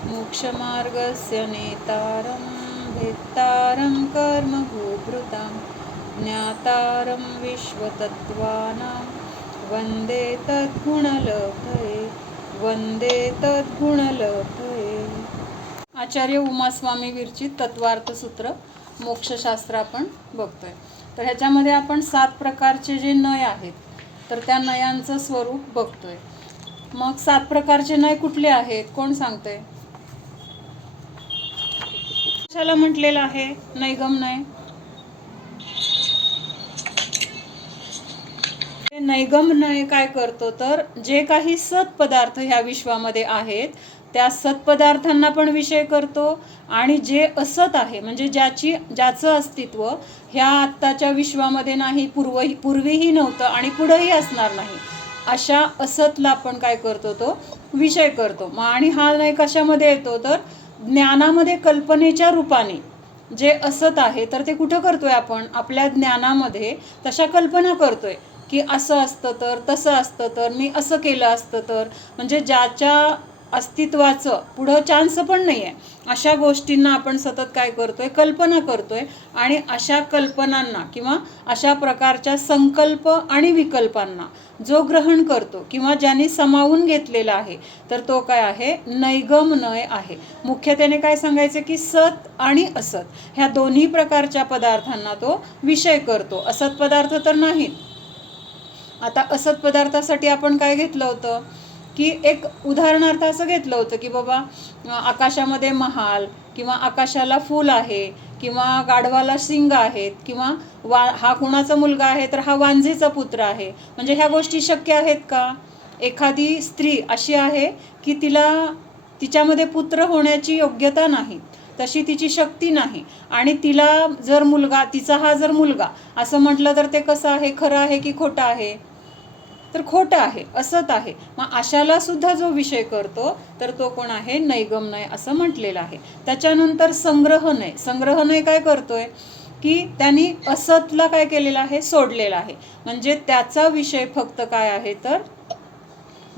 मोक्षमार्गस्य नेतारं भेत्तारं कर्मभूभृतां ज्ञातारं विश्वतत्त्वानां वन्दे तद्गुणलभये वन्दे तद्गुणलभये। आचार्य उमास्वामी विरचित तत्वार्थ सूत्र मोक्षशास्त्र आपण बघतोय। तर ह्याच्यामध्ये आपण 7 प्रकारचे जे नय आहेत तर त्या नयांचं स्वरूप बघतोय। मग 7 प्रकारचे नय कुठले आहेत, कोण सांगतंय? कशाला म्हटलेलं आहे नैगम नय? नैगम नय काय करतो तर जे काही सत पदार्थ ह्या विश्वामध्ये आहेत त्या सत्पदार्थांना पण विषय करतो आणि जे असत आहे म्हणजे ज्याचं अस्तित्व ह्या आत्ताच्या विश्वामध्ये नाही, पूर्वीही नव्हतं आणि पुढेही असणार नाही, अशा असतला आपण काय करतो तो विषय करतो। आणि हा नाही कशामध्ये येतो तर ज्ञानामध्ये, कल्पनेच्या रूपाने जे असत आहे तर ते कुठं करतोय आपण आपल्या ज्ञानामध्ये तशा कल्पना करतोय की असं असतं तर, तसं असतं तर, मी असं केलं असतं तर, म्हणजे ज्याच्या अस्तित्वाचं पुढं चान्स पण नाही आहे अशा गोष्टींना आपण सतत काय करतोय, कल्पना करतोय। आणि अशा कल्पनांना किंवा अशा प्रकारच्या संकल्प आणि विकल्पांना जो ग्रहण करतो किंवा ज्यांनी सामावून घेतलेला आहे तर तो काय आहे, नैगम नय आहे। मुख्यत्वेने काय सांगायचं की सत आणि असत ह्या दोन्ही प्रकारच्या पदार्थांना तो विषय करतो, असत पदार्थ तर नाहीत। आता असत पदार्थासाठी आपण काय घेतलं होतं की एक उदाहरणार्थ असं घेतलं होतं की बाबा आकाशामध्ये महाल किंवा आकाशाला फूल आहे किंवा गाढवाला शिंग आहेत किंवा हा कुणाचा मुलगा आहे तर हा वांझेचा पुत्र आहे, म्हणजे ह्या गोष्टी शक्य आहेत का? एखादी स्त्री अशी आहे की तिच्यामध्ये पुत्र होण्याची योग्यता नाही, तशी तिची शक्ती नाही आणि तिला जर मुलगा, तिचा हा जर मुलगा असं म्हटलं तर ते कसं आहे, खरं आहे की खोटं आहे? तर खोटं आहे, असत आहे। मग अशाला सुद्धा जो विषय करतो तर तो कोण आहे, नैगम नय असं म्हटलेलं आहे। त्याच्यानंतर संग्रह नय, संग्रह नय काय करतोय की त्यांनी असतला काय केलेलं आहे, सोडलेला आहे। म्हणजे त्याचा विषय फक्त काय आहे तर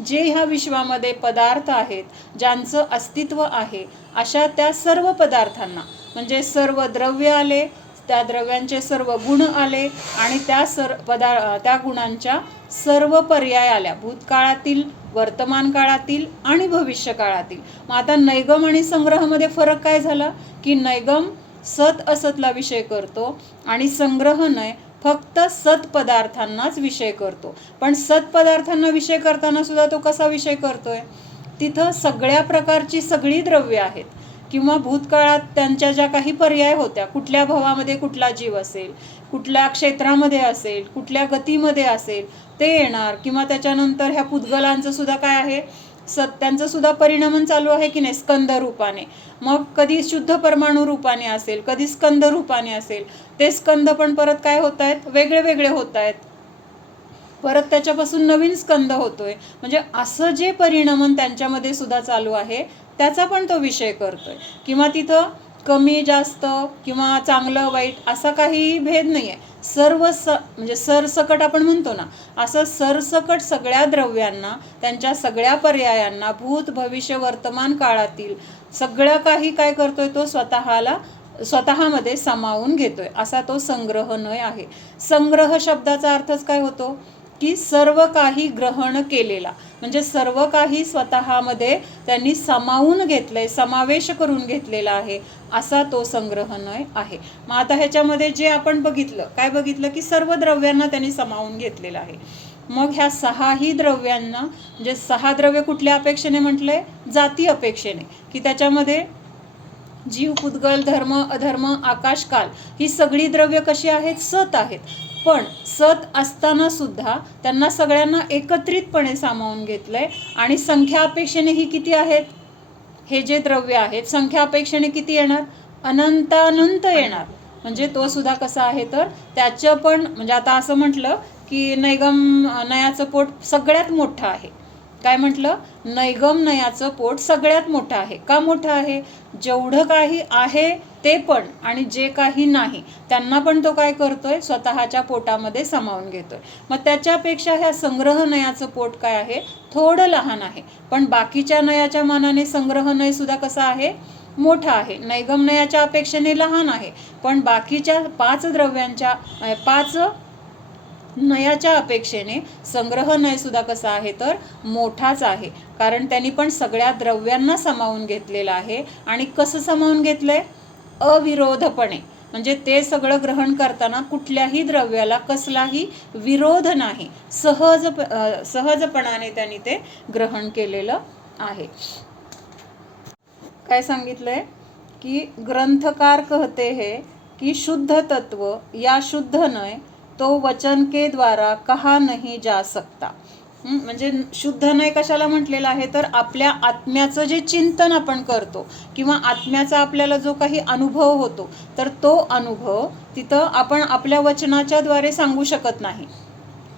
जे ह्या विश्वामध्ये पदार्थ आहेत, ज्यांचं अस्तित्व आहे अशा त्या सर्व पदार्थांना, म्हणजे सर्व द्रव्य आले, त्या द्रव्यांचे सर्व गुण आले आणि त्या गुणांच्या सर्व पर्याय आल्या, भूतकाळातील, वर्तमान काळातील आणि भविष्य काळातील। मग आता नैगम आणि संग्रहामध्ये फरक काय झाला की नैगम सत असतला विषय करतो आणि संग्रह नय फक्त सत पदार्थांनाच विषय करतो। पण सत पदार्थांना विषय करताना सुद्धा तो कसा विषय करतोय, तिथं सगळ्या प्रकारची सगळी द्रव्य आहेत किंवा भूतकाळात त्यांच्या ज्या काही पर्याय होत्या, कुठल्या भवामध्ये कुठला जीव असेल, कुठल्या क्षेत्रामध्ये असेल, कुठल्या गतीमध्ये असेल ते येणार किंवा त्याच्यानंतर ह्या पुद्गलांचं सुद्धा काय आहे, त्यांचं सुद्धा परिणामन चालू आहे की नाही, स्कंद रूपाने। मग कधी शुद्ध परमाणू रूपाने असेल, कधी स्कंद रूपाने असेल, ते स्कंद पण परत काय होत आहेत, वेगळे वेगळे होत आहेत, परत त्याच्यापासून नवीन स्कंद होतोय। म्हणजे असं जे परिणामन त्यांच्यामध्ये सुद्धा चालू आहे त्याचा पण तो विषय करतोय किंवा तिथं कमी जास्त किंवा चांगलं वाईट असा काही भेद नाही आहे। म्हणजे सरसकट आपण म्हणतो ना, असं सरसकट सगळ्या द्रव्यांना, त्यांच्या सगळ्या पर्यायांना, भूत भविष्य वर्तमान काळातील सगळं काही काय करतोय तो स्वतःमध्ये सामावून घेतोय, असा तो संग्रह नय आहे। संग्रह शब्दाचा अर्थच काय होतो की सर्व काही ग्रहण केलेला, म्हणजे सर्व काही स्वतःमध्ये त्यांनी सामावून घेतलंय, समावेश करून घेतलेला आहे, असा तो संग्रह नय आहे। मग आता ह्याच्यामध्ये जे आपण बघितलं, काय बघितलं की सर्व द्रव्यांना त्यांनी सामावून घेतलेलं आहे। मग ह्या 6ही द्रव्यांना, म्हणजे 6 द्रव्य कुठल्या अपेक्षेने म्हटलंय, जाती अपेक्षेने, की त्याच्यामध्ये जीव, पुद्गल, धर्म, अधर्म, आकाश, काल ही सगळी द्रव्य कशी आहेत, सत आहेत। पण सत असताना सुद्धा त्यांना सगळ्यांना एकत्रितपणे सामावून घेतलंय आणि संख्या अपेक्षेने ही किती आहेत, हे जे द्रव्य आहेत संख्या अपेक्षेने किती येणार, अनंतानंत येणार। म्हणजे तो सुद्धा कसा आहे तर त्याचं पण, म्हणजे आता असं म्हटलं की नैगम नयाचं पोट सगळ्यात मोठं आहे, काय म्हटलं? नैगम नयाचं पोट सगळ्यात मोठं आहे. का मोठं आहे? जेवढं काही आहे ते पण आणि जे काही नाही त्यांना पण तो काय करतोय? स्वतःच्या पोटामध्ये सामावून घेतोय. मग त्याच्यापेक्षा ह्या संग्रह नयाचं पोट काय आहे? थोडं लहान आहे. पण बाकीच्या नयाच्या मानाने संग्रह नय सुद्धा कसा आहे? मोठा आहे. नैगम नयाच्या अपेक्षेने लहान आहे, पण बाकीच्या 5 द्रव्यांच्या 5 नयाच्या अपेक्षेने संग्रह नय सुद्धा कसा आहे? तर मोठाच आहे. कारण त्यांनी पण सगळ्या द्रव्यांना सामावून घेतलेलं आहे. आणि कसं सामावून घेतलंय? अविरोधपणे. म्हणजे ते सगळं ग्रहण करताना कुठल्याही द्रव्याला कसलाही विरोध नाही, सहजपणाने त्यांनी ते ग्रहण केलेलं आहे. काय सांगितलंय की ग्रंथकार कहते हैं कि शुद्ध तत्व या शुद्ध नय तो वचन के द्वारा कहा नहीं जा सकता. म्हणजे शुद्ध नय कशाला म्हटलेलं आहे? तर आपल्या आत्म्याचं जे चिंतन आपण करतो किंवा आत्म्याचा आपल्याला जो काही अनुभव होतो, तर तो अनुभव तिथं आपण आपल्या वचनाच्या द्वारे सांगू शकत नाही.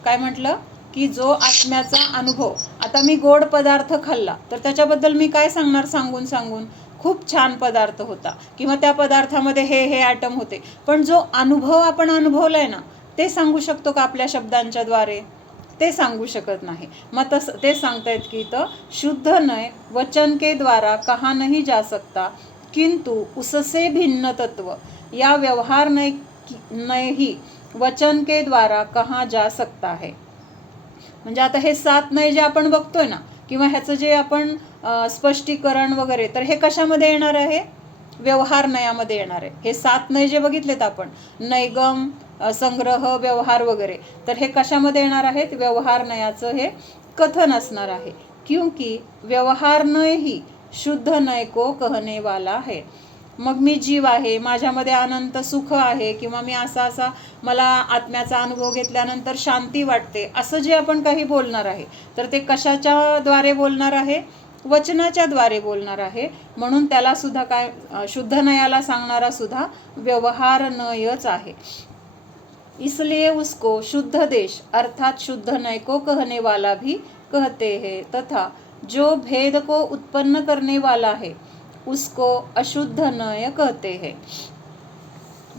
काय म्हटलं? की जो आत्म्याचा अनुभव, आता मी गोड पदार्थ खाल्ला तर त्याच्याबद्दल मी काय सांगणार? सांगून खूप छान पदार्थ होता किंवा त्या पदार्थामध्ये हे ॲटम होते. पण जो अनुभव आपण अनुभवलाय ना, ते सांगू शकतो का आपल्या शब्दांच्या द्वारे? ते सांगू शकत नाही. मग तसं ते सांगतायत की इथं शुद्ध नय वचन के द्वारा कहा नहीं जा सकता, किंतु उससे भिन्न तत्व या व्यवहार नय ही वचन के द्वारा कहा जा सकता है. म्हणजे आता हे 7 नय जे आपण बघतोय ना, किंवा ह्याचं जे आपण स्पष्टीकरण वगैरे, तर हे कशामध्ये येणार आहे? व्यवहार नयामध्ये येणार आहे. हे 7 नय जे बघितलेत आपण, नैगम, संग्रह, व्यवहार वगैरे, तर हे कशामध्ये येणार आहेत? व्यवहार नयाचं हे कथन असणार आहे. क्योंकि व्यवहार नय ही शुद्ध नय को कहने वाला है. मग मी जीव आहे, माझ्यामध्ये अनंत सुख आहे, किंवा मी असा मला आत्म्याचा अनुभव घेतल्यानंतर शांती वाटते, असं जे आपण काही बोलणार आहे, तर ते कशाच्या द्वारे बोलणार आहे? वचनाच्या द्वारे बोलणार आहे. म्हणून त्याला सुद्धा काय, शुद्ध नयाला सांगणारा सुद्धा व्यवहार नयच आहे. इसलिए उसको शुद्ध देश अर्थात शुद्ध नय को कहने वाला भी कहते हैं, तथा जो भेद को उत्पन्न करने वाला है उसको अशुद्ध नय कहते हैं.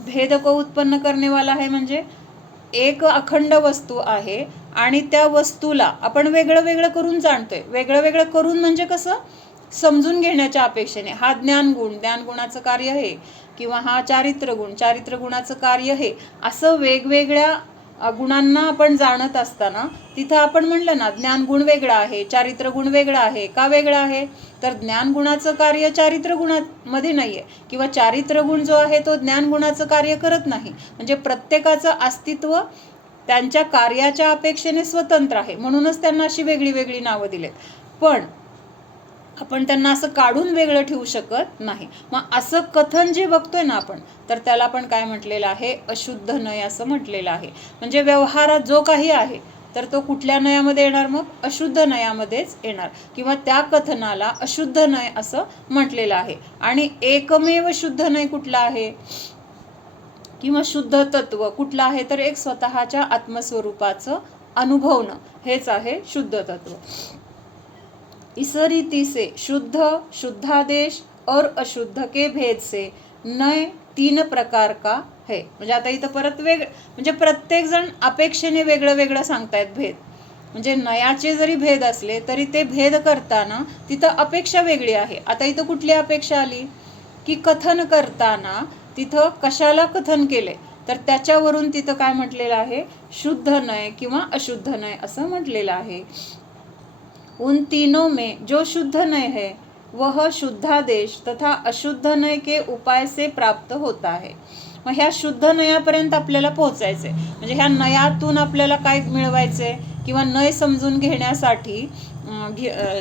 भेद को उत्पन्न करने वाला है म्हणजे एक अखंड वस्तू आहे आणि त्या वस्तूला आपण वेगळं वेगळं करून जाणतोय. वेगळं वेगळं करून म्हणजे कसं? समजून घेण्याच्या अपेक्षेने. हा ज्ञानगुण, ज्ञानगुणाचं कार्य हे, किंवा हा चारित्र्यगुण, चारित्र्यगुणाचं कार्य हे, असं वेगवेगळ्या गुणांना आपण जाणत असताना तिथं आपण म्हणलं ना, ज्ञानगुण वेगळा आहे, चारित्र्यगुण वेगळा आहे. का वेगळा आहे? तर ज्ञानगुणाचं कार्य चारित्र्यगुणामध्ये नाही आहे, किंवा चारित्र्यगुण जो आहे तो ज्ञानगुणाचं कार्य करत नाही. म्हणजे प्रत्येकाचं अस्तित्व त्यांच्या कार्याच्या अपेक्षेने स्वतंत्र आहे. म्हणूनच त्यांना अशी वेगळी वेगळी नावं दिलेत. पण आपण त्यांना असं काढून वेगळं ठेवू शकत नाही. मग असं कथन जे बघतोय ना आपण, तर त्याला पण काय म्हटलेलं आहे? अशुद्ध नय असं म्हटलेलं आहे. म्हणजे व्यवहारात जो काही आहे तर तो कुठल्या नयामध्ये येणार? मग अशुद्ध नयामध्येच येणार, किंवा त्या कथनाला अशुद्ध नय असं म्हटलेलं आहे. आणि एकमेव शुद्ध नय कुठला आहे? किंवा शुद्ध तत्व कुठलं आहे? तर एक स्वतःच्या आत्मस्वरूपाचं अनुभवणं, हेच आहे शुद्ध तत्व. इस रीति से शुद्ध, शुद्धादेश और अशुद्ध के भेद से नय 3 प्रकार का है. म्हणजे आता इथं परत म्हणजे प्रत्येक जण अपेक्षेने वेगळं वेगळं सांगतायत भेद. म्हणजे नयाचे जरी भेद असले तरी ते भेद करताना तिथं अपेक्षा वेगळी आहे. आता इथं कुठली अपेक्षा आली? की कथन करताना तिथं कशाला कथन केले, तर त्याच्यावरून तिथं काय म्हटलेलं आहे? शुद्ध नय किंवा अशुद्ध नय असं म्हटलेलं आहे. उन तीनों में जो शुद्ध नय है वह शुद्धादेश तथा अशुद्ध नय के उपाय से प्राप्त होता है. मग ह्या शुद्ध नयापर्यंत आपल्याला पोहोचायचंय. म्हणजे ह्या नयातून आपल्याला काय मिळवायचंय, किंवा नय समजून घेण्यासाठी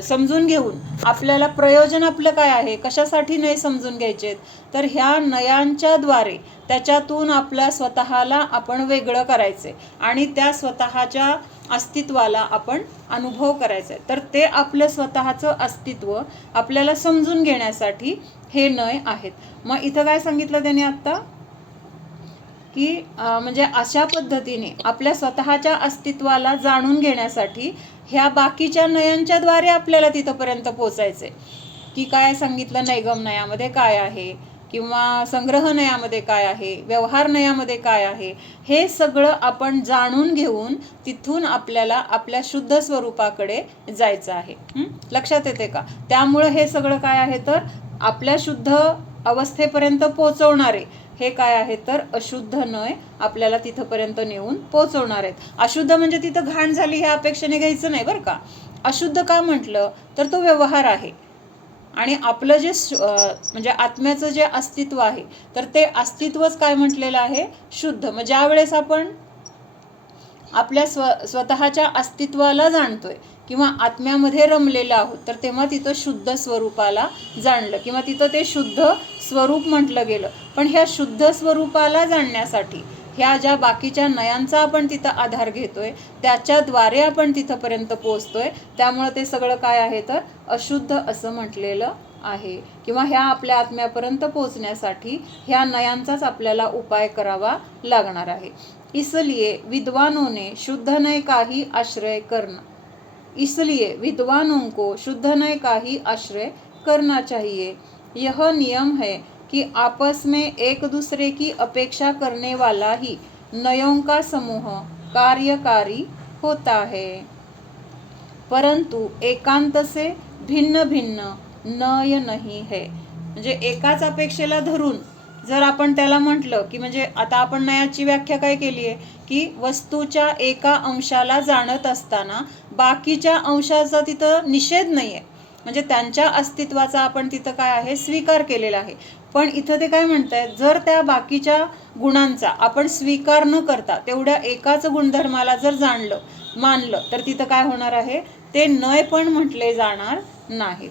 समजून घेऊन आपल्याला प्रयोजन आपलं काय आहे? कशासाठी नय समजून घ्यायचेत? तर ह्या नयांच्या द्वारे त्याच्यातून आपल्या स्वतःला आपण वेगळं करायचंय आणि त्या स्वतःच्या अस्तित्वाला आपण अनुभव करायचा आहे. तर ते आपलं स्वतःचं अस्तित्व आपल्याला समजून घेण्यासाठी हे नय आहेत. मग इथं काय सांगितलं त्याने आत्ता? की म्हणजे अशा पद्धतीने आपल्या स्वतःच्या अस्तित्वाला जाणून घेण्यासाठी ह्या बाकीच्या नयांच्या द्वारे आपल्याला तिथपर्यंत पोचायचंय की काय सांगितलं, नैगम नयामध्ये काय आहे किंवा संग्रह नयामध्ये काय आहे, व्यवहार नयामध्ये काय आहे, हे सगळं आपण जाणून घेऊन तिथून आपल्याला आपल्या शुद्ध स्वरूपाकडे जायचं आहे. लक्षात येते का? त्यामुळं हे सगळं काय आहे तर आपल्या शुद्ध अवस्थेपर्यंत पोचवणारे हे काय आहे तर अशुद्ध नय आपल्याला तिथपर्यंत नेऊन पोचवणार आहेत. अशुद्ध म्हणजे तिथं घाण झाली ह्या अपेक्षेने घ्यायचं नाही बरं का. अशुद्ध का म्हटलं तर तो व्यवहार आहे आणि आपलं जे म्हणजे आत्म्याचं जे अस्तित्व आहे तर ते अस्तित्वच काय म्हटलेलं आहे, शुद्ध. मग ज्या वेळेस आपण आपल्या स्वतःच्या अस्तित्वाला जाणतोय किंवा आत्म्यामध्ये रमलेलं आहोत तर तेव्हा तिथं शुद्ध स्वरूपाला जाणलं किंवा तिथं ते शुद्ध स्वरूप म्हटलं गेलं. पण ह्या शुद्ध स्वरूपाला जाणण्यासाठी ह्या ज्या बाकीच्या नयांचा आपण तिथं आधार घेतोय त्याच्याद्वारे आपण तिथंपर्यंत पोचतोय. त्यामुळं ते सगळं काय आहे तर अशुद्ध असं म्हटलेलं आहे किंवा ह्या आपल्या आत्म्यापर्यंत पोचण्यासाठी ह्या नयांचाच आपल्याला उपाय करावा लागणार आहे. इसलिए विद्वानों ने शुद्ध नय का ही आश्रय करना इसलिए विद्वानों को शुद्ध नय का ही आश्रय करना चाहिए. यह नियम है कि आपस में एक दूसरे की अपेक्षा करने वाला ही नयों का समूह कार्यकारी होता है, परंतु एकांत से भिन्न भिन्न नय नहीं है. म्हणजे एकाच अपेक्षेला धरून जर आपण त्याला म्हटलं की म्हणजे आता आपण नयाची व्याख्या काय केली आहे की वस्तूच्या एका अंशाला जाणत असताना बाकीच्या अंशाचा तिथं निषेध नाही आहे, म्हणजे त्यांच्या अस्तित्वाचा आपण तिथं काय आहे स्वीकार केलेला आहे. पण इथं ते काय म्हणतायत, जर त्या बाकीच्या गुणांचा आपण स्वीकार न करता तेवढ्या एकाच गुणधर्माला जर जाणलं मानलं तर तिथं काय होणार आहे, ते नय पण म्हटले जाणार नाहीत.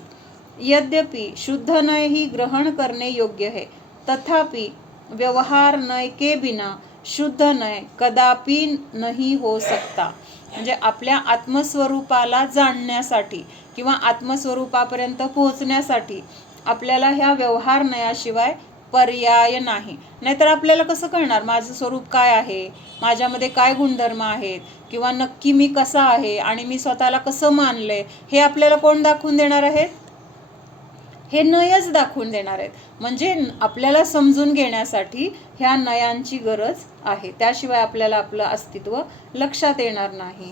यद्यपि शुद्ध नय ही ग्रहण करणे योग्य है, तथापि व्यवहार नय के बिना शुद्ध नय कदापि नहीं हो सकता. म्हणजे आपल्या आत्मस्वरूपाला जाणण्यासाठी किंवा आत्मस्वरूपापर्यंत पोहोचण्यासाठी आपल्याला ह्या व्यवहार नयाशिवाय पर्याय नाही. नाहीतर आपल्याला कसं कळणार माझं स्वरूप काय आहे, माझ्यामध्ये काय गुणधर्म आहेत किंवा नक्की मी कसा आहे आणि मी स्वतःला कसं मानलंय, हे आपल्याला कोण दाखवून देणार आहेत, हे नयच दाखवून देणार आहेत. म्हणजे आपल्याला समजून घेण्यासाठी ह्या नयांची गरज आहे, त्याशिवाय आपल्याला आपलं अस्तित्व लक्षात येणार नाही.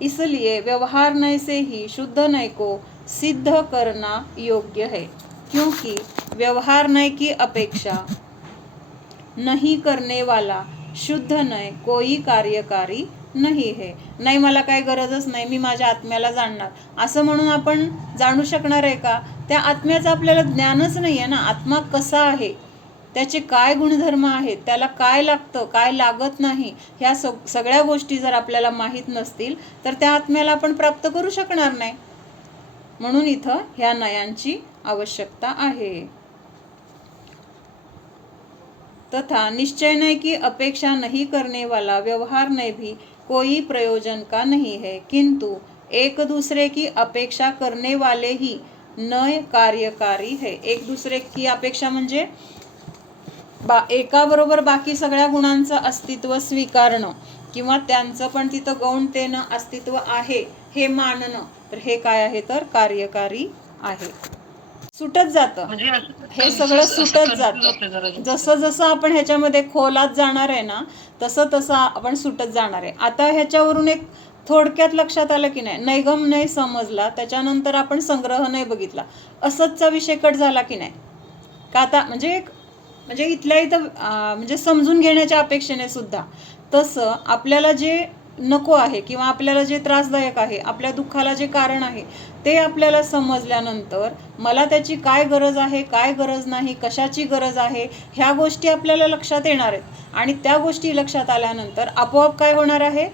इसलिए व्यवहार नय से ही शुद्ध नय को सिद्ध करना योग्य है, क्योंकि व्यवहार नय की अपेक्षा नहीं करने वाला शुद्ध नय कोई कार्यकारी नाही है. नाही मला काय गरजच नाही, मी माझ्या आत्म्याला जाणणार असं म्हणून आपण जाणू शकणार आहे का? त्या आत्म्याचं आपल्याला ज्ञानच नाही आहे ना. आत्मा कसा आहे, त्याचे काय गुणधर्म आहेत, त्याला काय लागतं काय लागत नाही, ह्या सगळ्या गोष्टी जर आपल्याला माहीत नसतील तर त्या आत्म्याला आपण प्राप्त करू शकणार नाही. म्हणून इथं ह्या नयांची आवश्यकता आहे. तथा निश्चय नय की अपेक्षा नहीं करने वाला व्यवहार नय भी कोई प्रयोजन का नहीं है, किंतु एक दूसरे की अपेक्षा करने वाले ही नय कार्यकारी है. एक दूसरे की अपेक्षा म्हणजे एकाबरोबर बाकी सगळ्या गुणांचं अस्तित्व स्वीकारणं किंवा त्यांचं पण तिथं गौणतेनं अस्तित्व आहे हे मानणं, तर हे काय आहे तर कार्यकारी आहे. सुटत जातं, हे सगळं सुटत जातं. जसं जसं आपण ह्याच्यामध्ये खोलात जाणार आहे ना तसं तसं आपण सुटत जाणार आहे. आता ह्याच्यावरून एक थोडक्यात लक्षात आलं की नाही, नैगम नय समजला, त्याच्यानंतर आपण संग्रह नय बघितला, असंचचा विषय कट झाला की नाही का? आता म्हणजे इथल्या इथं म्हणजे समजून घेण्याच्या अपेक्षेने सुद्धा तसं आपल्याला जे नको आहे किंवा आपल्याला जे त्रासदायक आहे, आपल्या दुःखाला जे कारण आहे ते आपल्याला समजल्यानंतर मला त्याची काय गरज आहे काय गरज नाही, कशाची गरज आहे, ह्या गोष्टी आपल्याला लक्षात येणार आहेत. आणि त्या गोष्टी लक्षात आल्यानंतर आपोआप काय होणार आहे,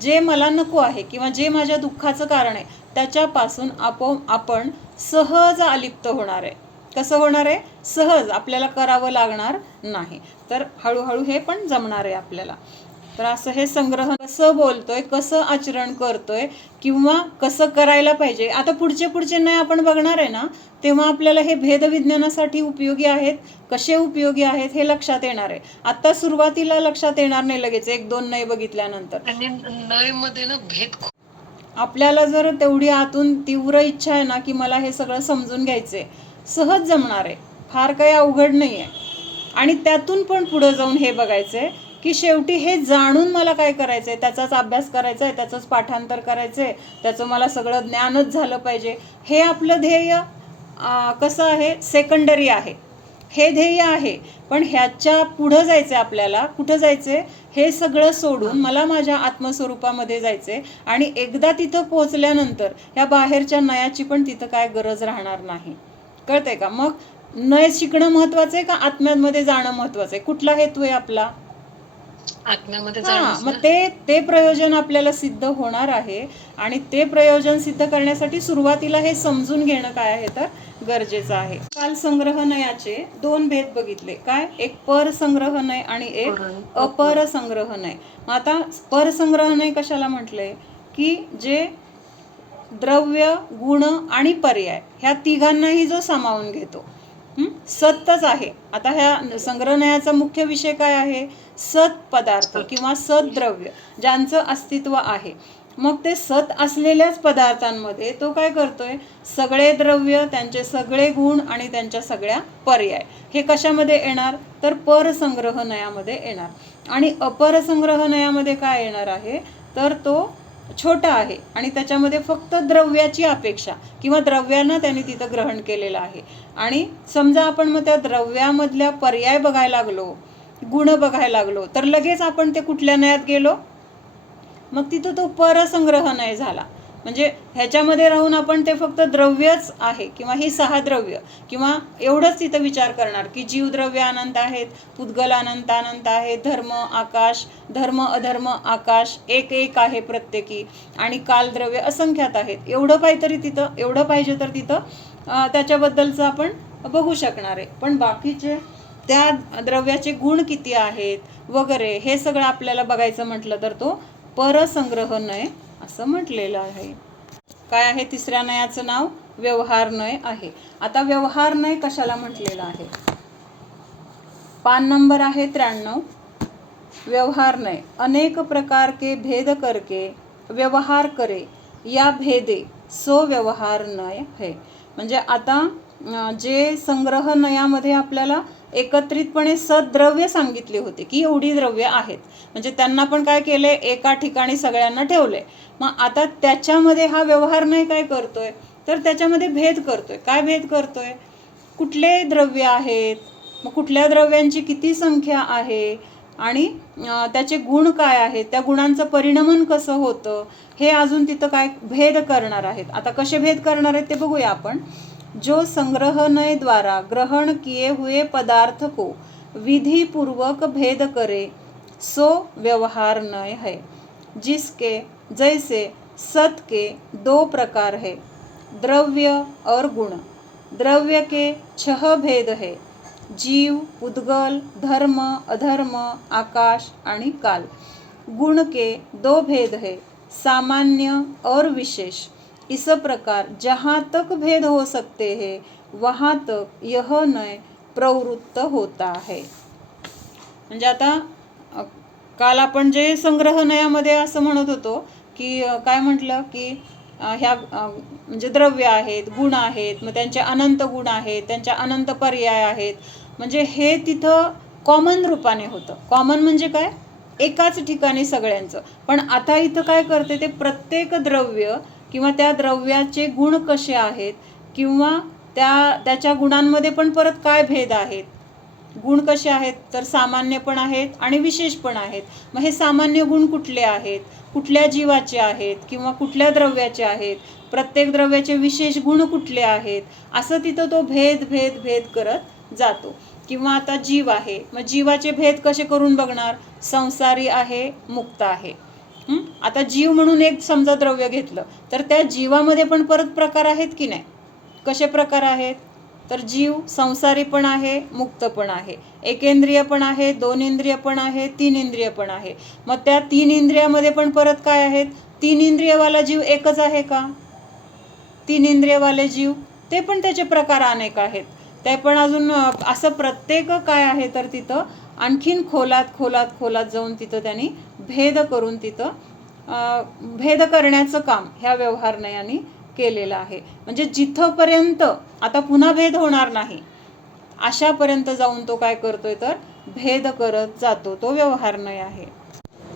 जे मला नको आहे किंवा जे माझ्या दुःखाचं कारण आहे त्याच्यापासून आपोआप आपण सहज अलिप्त होणार आहे. कसं होणार आहे, सहज, आपल्याला करावं लागणार नाही, तर हळूहळू हे पण जमणार आहे आपल्याला. तर असं हे संग्रह कसं बोलतोय, कसं आचरण करतोय किंवा कसं करायला पाहिजे, आता पुढचे नाही आपण बघणार आहे ना, तेव्हा आपल्याला हे भेदविज्ञानासाठी उपयोगी आहेत, कसे उपयोगी आहेत हे लक्षात येणार आहे. आता सुरुवातीला लक्षात येणार नाही लगेच, एक दोन नाही बघितल्यानंतर. आणि नय मध्ये ना भेद आपल्याला जर तेवढी आतून तीव्र इच्छा आहे ना की मला हे सगळं समजून घ्यायचंय, सहज जमणार आहे, फार काही अवघड नाही आहे. आणि त्यातून पण पुढे जाऊन हे बघायचंय की शेवटी हे जाणून मला काय करायचंय, त्याचाच अभ्यास करायचा आहे, त्याचंच पाठांतर करायचंय, त्याचं मला सगळं ज्ञानच झालं पाहिजे. हे आपलं ध्येय कसं आहे, सेकंडरी आहे, हे ध्येय आहे. पण ह्याच्या पुढं जायचं आपल्याला. कुठं जायचंय, हे सगळं सोडून मला माझ्या आत्मस्वरूपामध्ये जायचंय. आणि एकदा तिथं पोहोचल्यानंतर ह्या बाहेरच्या नयाची पण तिथं काय गरज राहणार नाही. कळतंय का? मग नय शिकणं महत्वाचं आहे का आत्म्यामध्ये जाणं महत्वाचं आहे? कुठला हेतू आहे आपला? आत्म्यामध्ये हा, जाणं. मग ते प्रयोजन आपल्याला सिद्ध होणार आहे. आणि ते प्रयोजन सिद्ध करण्यासाठी सुरुवातीला हे समजून घेणं काय आहे तर गरजेचं आहे. काल संग्रहनयाचे दोन भेद बघितले. काय? एक परसंग्रहनय आणि एक अपरसंग्रहनय. मग आता परसंग्रहनय कशाला म्हटलंय की जे द्रव्य, गुण आणि पर्याय ह्या तिघांनाही जो सामावून घेतो. सतच आहे. आता ह्या संग्रहनयाचा मुख्य विषय काय आहे? सत पदार्थ किंवा सत द्रव्य ज्यांचं अस्तित्व आहे. मग ते सत असलेल्याच पदार्थांमध्ये तो काय करतोय, सगळे द्रव्य, त्यांचे सगळे गुण आणि त्यांच्या सगळ्या पर्याय हे कशामध्ये येणार तर परसंग्रहनयामध्ये येणार. आणि अपरसंग्रहनयामध्ये काय येणार आहे तर तो छोटा आहे आणि त्याच्यामध्ये फक्त द्रव्याची अपेक्षा किंवा द्रव्यानं त्यांनी तिथं ग्रहण केलेलं आहे. आणि समजा आपण मग त्या द्रव्यामधल्या पर्याय बघायला लागलो, गुण बघायला लागलो, तर लगेच आपण ते कुठल्या नयात गेलो, मग तिथं तो परसंग्रहनय झाला. म्हणजे ह्याच्यामध्ये राहून आपण ते फक्त द्रव्यच आहे किंवा ही 6 द्रव्य किंवा एवढंच तिथं विचार करणार की जीवद्रव्य अनंत आहेत, पुद्गल अनंत अनंत आहे, धर्म आकाश, धर्म अधर्म आकाश एक एक आहे प्रत्येकी, आणि कालद्रव्य असंख्यात आहेत. एवढं पाहिजे तर तिथं त्याच्याबद्दलचं आपण बघू शकणार आहे. पण बाकीचे त्या द्रव्याचे गुण किती आहेत वगैरे हे सगळं आपल्याला बघायचं म्हटलं तर तो परसंग्रहनय असं म्हटलेलं आहे. काय आहे? तिसऱ्या नयाचं नाव व्यवहारनय आहे. आता व्यवहारनय कशाला म्हटलेलं आहे? पान नंबर आहे 93. व्यवहारनय अनेक प्रकार के भेद करके व्यवहार करे, या भेदे सो व्यवहारनय है. म्हणजे आता जे संग्रहनयामध्ये आपल्याला एकत्रितपणे सद्द्रव्य सांगितले होते की एवढी द्रव्य आहेत, म्हणजे त्यांना पण काय केले, एका ठिकाणी सगळ्यांना ठेवले. मग आता त्याच्यामध्ये हा व्यवहारनय काय करतोय तर त्याच्यामध्ये भेद करतोय. काय भेद करतोय? कुठले द्रव्य आहेत, मग कुठल्या द्रव्यांची किती संख्या आहे आणि त्याचे गुण काय आहेत, त्या गुणांचं परिणमन कसं होतं हे अजून तिथं काय भेद करणार आहेत. आता कसे भेद करणार आहेत ते बघूया आपण. जो संग्रहनय द्वारा ग्रहण किए हुए पदार्थ को विधि पूर्वक भेद करे सो व्यवहारनय है. जिसके जैसे सत के 2 प्रकार है, द्रव्य और गुण. द्रव्य के 6 भेद है, जीव, पुद्गल, धर्म, अधर्म, आकाश आणि काल. गुण के 2 भेद है, सामान्य और विशेष. इस प्रकार जहाँ तक भेद हो सकते हैं वहाँ तक यह नय प्रवृत्त होता है. म्हणजे आता काल आपण जे संग्रहनयामध्ये असं म्हणत होतो की काय म्हटलं की ह्या म्हणजे द्रव्य आहेत, गुण आहेत, मग त्यांचे अनंत गुण आहेत, त्यांच्या अनंत पर्याय आहेत. म्हणजे हे तिथं कॉमन रूपाने होतं. कॉमन म्हणजे काय, एकाच ठिकाणी सगळ्यांचं. पण आता इथं काय करते ते प्रत्येक द्रव्य किंवा त्या द्रव्याचे गुण कसे आहेत किंवा त्याच्या गुणांमध्ये पण परत काय भेद आहेत. गुण कसे आहेत तर सामान्य पण आहेत आणि विशेष पण आहेत. मग हे सामान्य गुण कुठले आहेत, कुठल्या जीवाचे आहेत किंवा कुठल्या द्रव्याचे आहेत, प्रत्येक द्रव्याचे विशेष गुण कुठले आहेत, असं तिथं तो भेद भेद भेद करत जातो. किंवा आता जीव आहे, मग जीवाचे भेद कसे करून बघणार, संसारी आहे, मुक्त आहे. आता जीव म्हणून एक समजा द्रव्य घेतलं तर त्या जीवामध्ये पण परत प्रकार आहेत की नाही. कसे प्रकार आहेत तर जीव संसारी पण आहे, मुक्त पण आहे, एकेंद्रिय पण आहे, 2 इंद्रिय पण आहे, 3 इंद्रिय पण आहे. मग त्या 3 इंद्रियामध्ये पण परत काय आहेत, 3 इंद्रियवाला जीव एकच आहे का, 3 इंद्रियवाले जीव ते पण त्याचे प्रकार अनेक आहेत. ते पण अजून असं प्रत्येक काय आहे तर तिथं आणखीन खोलात खोलात खोलात जाऊन तिथं त्यांनी भेद करून तिथं भेद करण्याचं काम ह्या व्यवहारनयाने केलेलं आहे. म्हणजे जिथपर्यंत आता पुन्हा भेद होणार नाही अशापर्यंत जाऊन तो काय करतोय तर भेद करत जातो. तो व्यवहारनय आहे.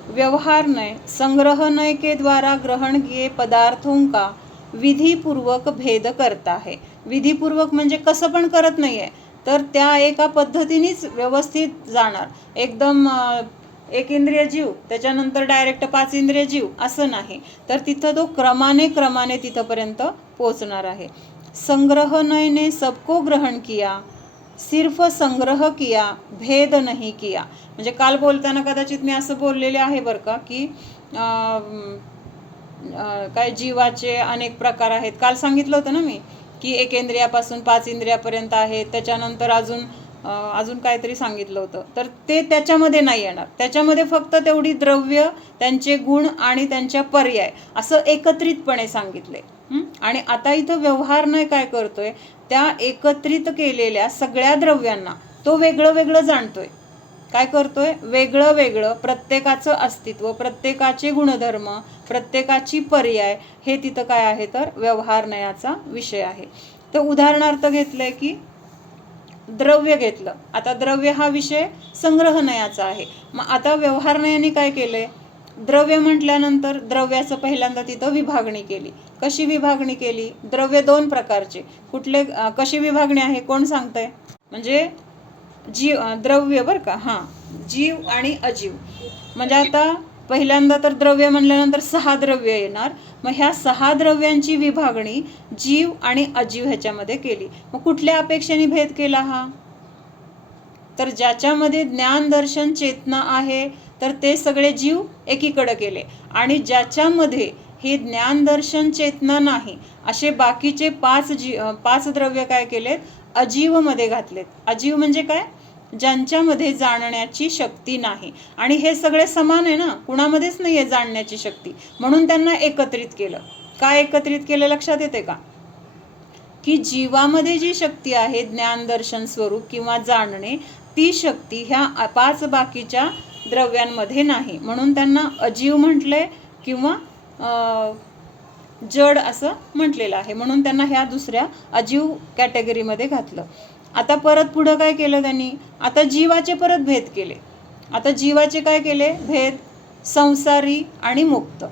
व्यवहारनय संग्रहनय के द्वारा ग्रहण किए पदार्थों का विधीपूर्वक भेद करता है. विधीपूर्वक म्हणजे कसं पण करत नाहीये, तर त्या एका पद्धतीनेच व्यवस्थित जाणार. एकदम एक इंद्रिय जीव त्याच्यानंतर डायरेक्ट 5 इंद्रिय जीव असं नाही, तर तिथं तो क्रमाने तिथंपर्यंत पोहोचणार आहे. संग्रहनय ने सबको ग्रहण किया, सिर्फ संग्रह किया, भेद नहीं किया. म्हणजे काल बोलताना कदाचित मी असं बोललेले आहे बरं का, की काय जीवाचे अनेक प्रकार आहेत. काल सांगितलं होतं ना मी की 1 इंद्रियापासून 5 इंद्रियापर्यंत आहेत. त्याच्यानंतर अजून काहीतरी सांगितलं होतं, तर ते त्याच्यामध्ये नाही येणार. त्याच्यामध्ये फक्त तेवढी द्रव्य, त्यांचे गुण आणि त्यांच्या पर्याय असं एकत्रितपणे सांगितले. आणि आता इथं व्यवहारनय काय करतोय, त्या एकत्रित केलेल्या सगळ्या द्रव्यांना तो वेगळं जाणतोय. काय करतोय, वेगळं प्रत्येकाचं अस्तित्व, प्रत्येकाचे गुणधर्म, प्रत्येकाची पर्याय हे तिथं काय आहे तर व्यवहारनयाचा विषय आहे. तर उदाहरणार्थ घेतलंय की द्रव्य घेतलं. आता द्रव्य हा विषय संग्रहनयाचा आहे. मग आता व्यवहारनयाने काय केलंय, द्रव्य म्हटल्यानंतर द्रव्याचं पहिल्यांदा तिथं विभागणी केली. कशी विभागणी केली, द्रव्य 2 प्रकारचे. कुठले, कशी विभागणी आहे कोण सांगतंय, म्हणजे जीव द्रव्य बरं का, हां जीव आणि अजीव. म्हणजे आता पहिल्यांदा तर द्रव्य म्हणल्यानंतर 6 द्रव्य येणार. मग ह्या 6 द्रव्यांची विभागणी जीव आणि अजीव ह्याच्यामध्ये केली. मग कुठल्या अपेक्षेने भेद केला हा, तर ज्याच्यामध्ये ज्ञान दर्शन चेतना आहे तर ते सगळे जीव एकीकडे केले, आणि ज्याच्यामध्ये हे ज्ञान दर्शन चेतना नाही असे बाकीचे 5 द्रव्य काय केलेत, अजीवमध्ये घातलेत. अजीव म्हणजे काय, ज्यांच्यामध्ये जाणण्याची शक्ती नाही. आणि हे सगळे समान आहे ना, कुणामध्येच नाही आहे जाणण्याची शक्ती, म्हणून त्यांना एकत्रित केलं. काय एकत्रित केलं लक्षात येते का, की जीवामध्ये जी शक्ती आहे ज्ञान दर्शन स्वरूप किंवा जाणणे, ती शक्ती ह्या 5 बाकीच्या द्रव्यांमध्ये नाही, म्हणून त्यांना अजीव म्हटले किंवा जड असं म्हटलेलं आहे. म्हणून त्यांना ह्या दुसऱ्या अजीव कॅटेगरीमध्ये घातलं. आता परत पुढं काय केलं त्यांनी, आता जीवाचे परत भेद केले. आता जीवाचे काय केले भेद, संसारी आणि मुक्त.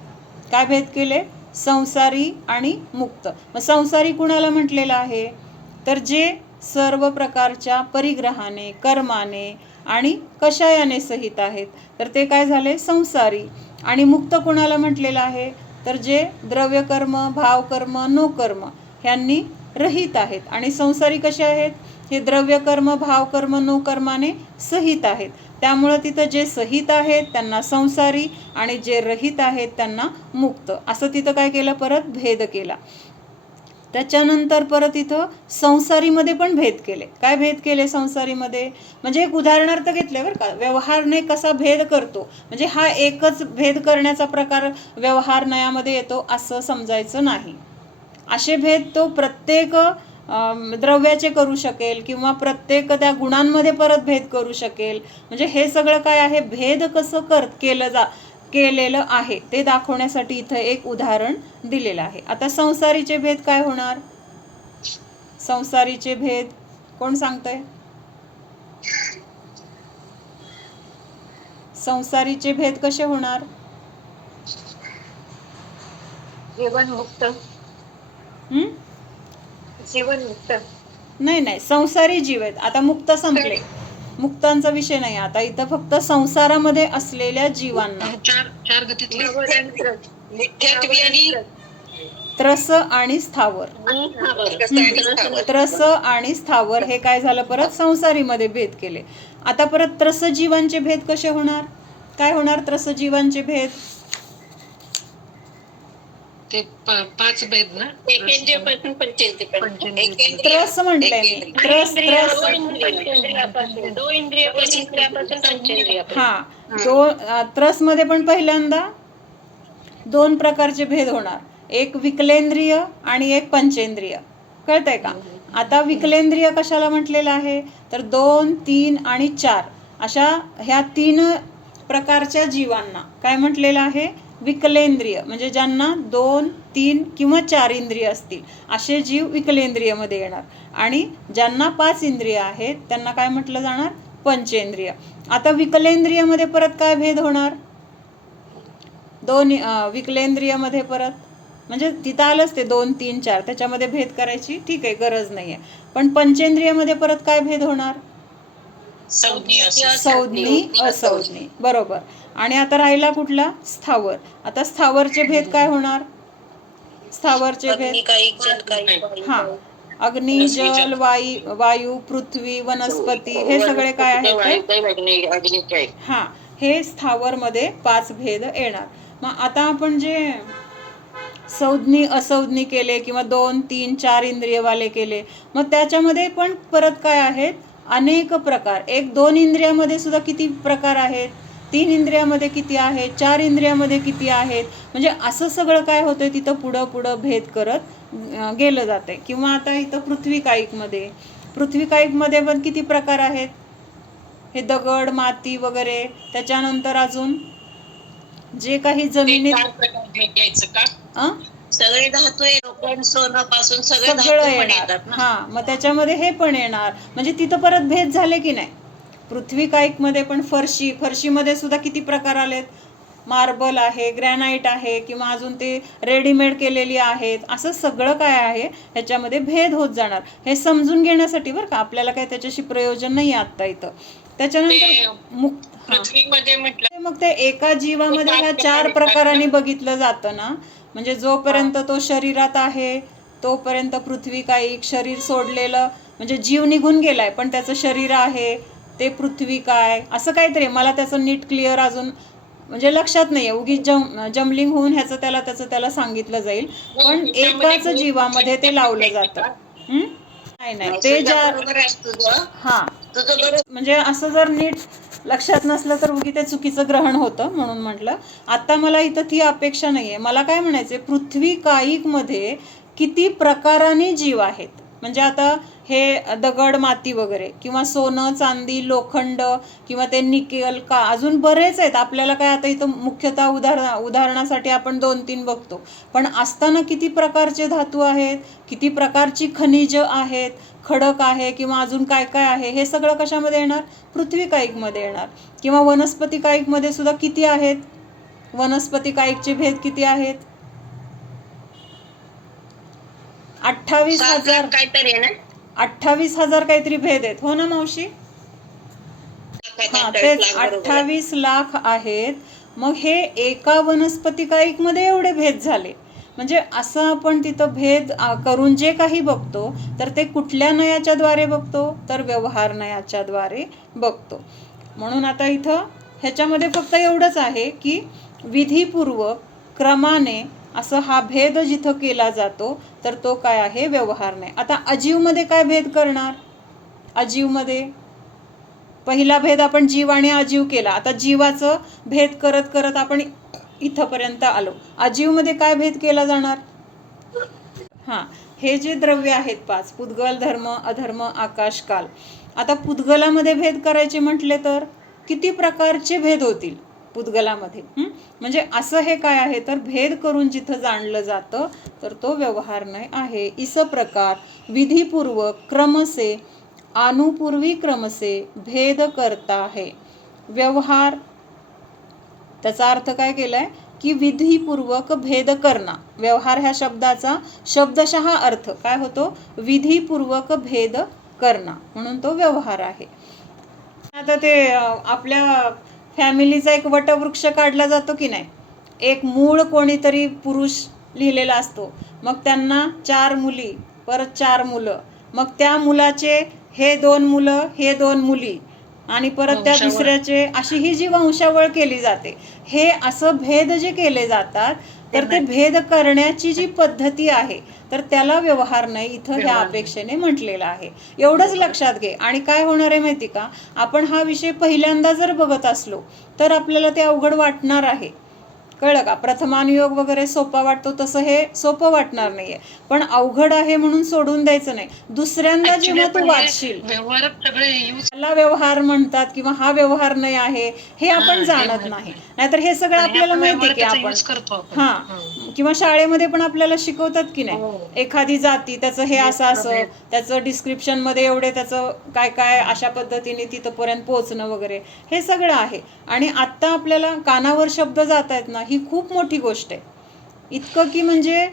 काय भेद केले, संसारी आणि मुक्त. मग संसारी कुणाला म्हटलेलं आहे, तर जे सर्व प्रकारच्या परिग्रहाने, कर्माने आणि कषायाने सहित आहेत, तर ते काय झाले संसारी. आणि मुक्त कुणाला म्हटलेलं आहे, तर जे द्रव्यकर्म, भावकर्म, नोकर्म ह्यांनी रहित आहेत. आणि संसारी कसे आहेत, हे द्रव्यकर्म, भावकर्म, नोकर्माने सहित आहेत. त्यामुळं तिथं जे सहित आहेत त्यांना संसारी आणि जे रहित आहेत त्यांना मुक्त, असं तिथं काय केलं, परत भेद केला. त्याच्यानंतर परत इथं संसारीमध्ये पण भेद केले. काय भेद केले संसारीमध्ये, म्हणजे एक उदाहरणार्थ घेतले बरं का, व्यवहारनय कसा भेद करतो, म्हणजे हा एकच भेद करण्याचा प्रकार व्यवहारनयामध्ये येतो असं समजायचं नाही. असे भेद तो प्रत्येक द्रव्याचे करू शकेल किंवा प्रत्येक त्या गुणांमध्ये परत भेद करू शकेल. म्हणजे हे सगळं काय आहे, भेद कसं केलेलं आहे ते दाखवण्यासाठी इथं एक उदाहरण दिलेलं आहे. आता संसारीचे भेद काय होणार, संसारीचे भेद कोण सांगतंय, संसारीचे भेद कसे होणार, जीवनमुक्त. जीवनमुक्त नाही संसारी जीव आहेत. आता मुक्त संपले, मुक्तांचा विषय नाही. आता इथं फक्त संसारामध्ये असलेल्या जीवांना, 4 गतीतले नित्यात्वी आणि त्रस आणि स्थावर. त्रस आणि स्थावर हे काय झालं, परत संसारीमध्ये भेद केले. आता परत त्रस जीवांचे भेद कसे होणार, काय होणार त्रस जीवांचे भेद, ते 5 भेद ना, एकेंद्रियापासून पंचेंद्रिय. त्रस म्हटलंय मी, त्रस 2 इंद्रियापासून पंचेंद्रिय. हा त्रस मध्ये पण पहिल्यांदा 2 प्रकारचे भेद होणार, एक विकलेंद्रिय आणि एक पंचेंद्रिय. कळतंय का. आता विकलेंद्रिय कशाला म्हटलेलं आहे, तर 2, 3 आणि 4 अशा ह्या 3 प्रकारच्या जीवांना काय म्हटलेलं आहे, विकलेंद्रिय म्हणजे ज्यांना 2, 3 किंवा 4 इंद्रिय असतील असे जीव विकलेंद्रियमध्ये येणार. आणि ज्यांना 5 इंद्रिय आहेत त्यांना काय म्हटलं जाणार? पंचेंद्रिय. आता विकलेंद्रियमध्ये परत काय भेद होणार? विकलेंद्रियमध्ये परत म्हणजे तिथं आलंच ते 2, 3, 4 त्याच्यामध्ये भेद करायची ठीक आहे गरज नाही आहे. पण पंचेंद्रियमध्ये परत काय भेद होणार? संज्ञी संज्ञी असंज्ञी. बरोबर. आणि आता राहिला कुठला? स्थावर. आता स्थावरचे भेद काय होणार? स्थावरचे भेद हा अग्नी, जल, वायू, पृथ्वी, वनस्पती हे सगळे काय आहेत? हा हे स्थावर मध्ये 5 भेद येणार. मग आता आपण जे संज्ञी असंज्ञी केले किंवा 2, 3, 4 इंद्रियवाले केले मग त्याच्यामध्ये पण परत काय आहेत? अनेक प्रकार. 1, 2 इंद्रियामध्ये सुद्धा किती प्रकार आहेत? 3 इंद्रियामध्ये किती आहेत? 4 इंद्रियामध्ये किती आहेत? म्हणजे असं सगळं काय होतंय तिथं पुढं पुढं भेद करत गेलं जातंय. किंवा आता इथं पृथ्वी कायिकमध्ये पण किती प्रकार आहेत? हे दगड, माती वगैरे. त्याच्यानंतर अजून जे काही जमिनीत सगळे धातू लोखंड, सोनं पासून सगळं येणार. हा मग त्याच्यामध्ये हे पण येणार. म्हणजे तिथं परत भेद झाले की नाही? पृथ्वी कायिकमध्ये पण फरशीमध्ये सुद्धा किती प्रकार आलेत? मार्बल आहे, ग्रॅनाइट आहे किंवा अजून ते रेडीमेड केलेली आहेत. असं सगळं काय आहे ह्याच्यामध्ये भेद होत जाणार. हे समजून घेण्यासाठी बरं का, आपल्याला काय त्याच्याशी प्रयोजन नाही आत्ता इथं. त्याच्यानंतर मग ते एका जीवामध्ये ह्या 4 प्रकारांनी बघितलं जातं ना. म्हणजे जोपर्यंत तो शरीरात आहे तोपर्यंत पृथ्वी कायिक, शरीर सोडलेलं म्हणजे जीव निघून गेलाय पण त्याचं शरीर आहे ते पृथ्वी काय, असं काहीतरी. मला त्याचं नीट क्लिअर अजून म्हणजे लक्षात नाहीये. उगीच जमलिंग होऊन त्याचं त्याला सांगितलं जाईल. पण एकाच जीवामध्ये ते लावलं जातं. नाही ते हा म्हणजे असं जर नीट लक्षात नसलं तर उगी ते चुकीचं ग्रहण होतं म्हणून म्हटलं. आता मला इथं ती अपेक्षा नाहीये. मला काय म्हणायचंय, पृथ्वी कायिकमध्ये किती प्रकाराने जीव आहेत. म्हणजे आता हे दगड, माती वगैरे किंवा सोनं, चांदी, लोखंड किंवा ते निकेल का अजून बरेच आहेत. आपल्याला काय आता इथं मुख्यतः उदाहरणासाठी आपण 2-3 बघतो. पण असताना किती प्रकारचे धातू आहेत, किती प्रकारची खनिज आहेत, खडक आहे किंवा अजून काय काय आहे, हे सगळं कशामध्ये येणार? पृथ्वी कायिकमध्ये येणार. किंवा वनस्पती कायिकमध्ये सुद्धा किती आहेत? वनस्पती कायिकचे भेद किती आहेत? 28,000 काहीतरी भेद आहेत. हो ना मावशी? हा तेच 28 लाख आहेत. मग हे एका वनस्पती कायिकमध्ये एवढे भेद झाले. म्हणजे असं आपण तिथं भेद करून जे काही बघतो तर ते कुठल्या नयाच्या द्वारे बघतो? तर व्यवहार नयाच्या द्वारे बघतो. म्हणून आता इथं ह्याच्यामध्ये फक्त एवढंच आहे की विधिपूर्वक क्रमाने असं हा भेद जिथं केला जातो तर तो काय आहे? व्यवहार नाही. आता अजीवमध्ये काय भेद करणार? अजीवमध्ये पहिला भेद आपण जीव आणि अजीव केला. आता जीवाचं भेद करत करत आपण इथंपर्यंत आलो. अजीवमध्ये काय भेद केला जाणार? हा हे जे द्रव्य आहेत 5, पुद्गल, धर्म, अधर्म, आकाश, काल. आता पुद्गलामध्ये भेद करायचे म्हटले तर किती प्रकारचे भेद होतील पुद्गलामध्ये? म्हणजे असं हे काय आहे तर भेद करून जिथं जाणलं जातं तर तो व्यवहार नाही आहे. इस प्रकार विधिपूर्वक क्रमसे अनुपूर्वी क्रमसे भेद करता है. व्यवहार त्याचा अर्थ काय केलाय की विधिपूर्वक भेद करणं. व्यवहार ह्या शब्दाचा शब्दशः अर्थ काय होतो? विधिपूर्वक भेद करणं, म्हणून तो व्यवहार आहे. आता ते आपल्या फॅमिलीचा एक वटवृक्ष काढला जातो की नाही. एक मूळ कोणीतरी पुरुष लिहिलेला असतो. मग त्यांना 4 मुली, परत 4 मुलं, मग त्या मुलाचे हे 2 मुलं, हे 2 मुली आणि परत त्या दुसऱ्याचे, अशी ही जी वंशावळ केली जाते. हे असं भेद जे केले जातात तर ते भेद करण्याची जी पद्धती आहे तर त्याला व्यवहार नाही इथं ह्या अपेक्षेने म्हटलेलं आहे. एवढंच लक्षात घे. आणि काय होणार आहे माहिती का, आपण हा विषय पहिल्यांदा जर बघत असलो तर आपल्याला ते अवघड वाटणार आहे. कळलं का? प्रथमानुयोग वगैरे सोपा वाटतो तसं हे सोपं वाटणार नाहीये, पण अवघड आहे म्हणून सोडून द्यायचं नाही. दुसऱ्यांदा जेव्हा तू वाचशील, व्यवहारात सगळे यूज त्याला व्यवहार म्हणतात किंवा हा व्यवहार नाही आहे हे आपण जाणत नाही. नाहीतर हे सगळं आपल्याला माहिती की आपण करतो आपण. हा, किंवा शाळेमध्ये पण आपल्याला शिकवतात की नाही, हो. एखादी जाती त्याचं हे असं असं, त्याचं डिस्क्रिप्शन मध्ये एवढे त्याचं काय काय अशा पद्धतीने तिथपर्यंत पोहोचणं वगैरे हे सगळं आहे. आणि आत्ता आपल्याला कानावर शब्द जात आहेत ना, ही खूप मोठी गोष्ट आहे. इतकं की म्हणजे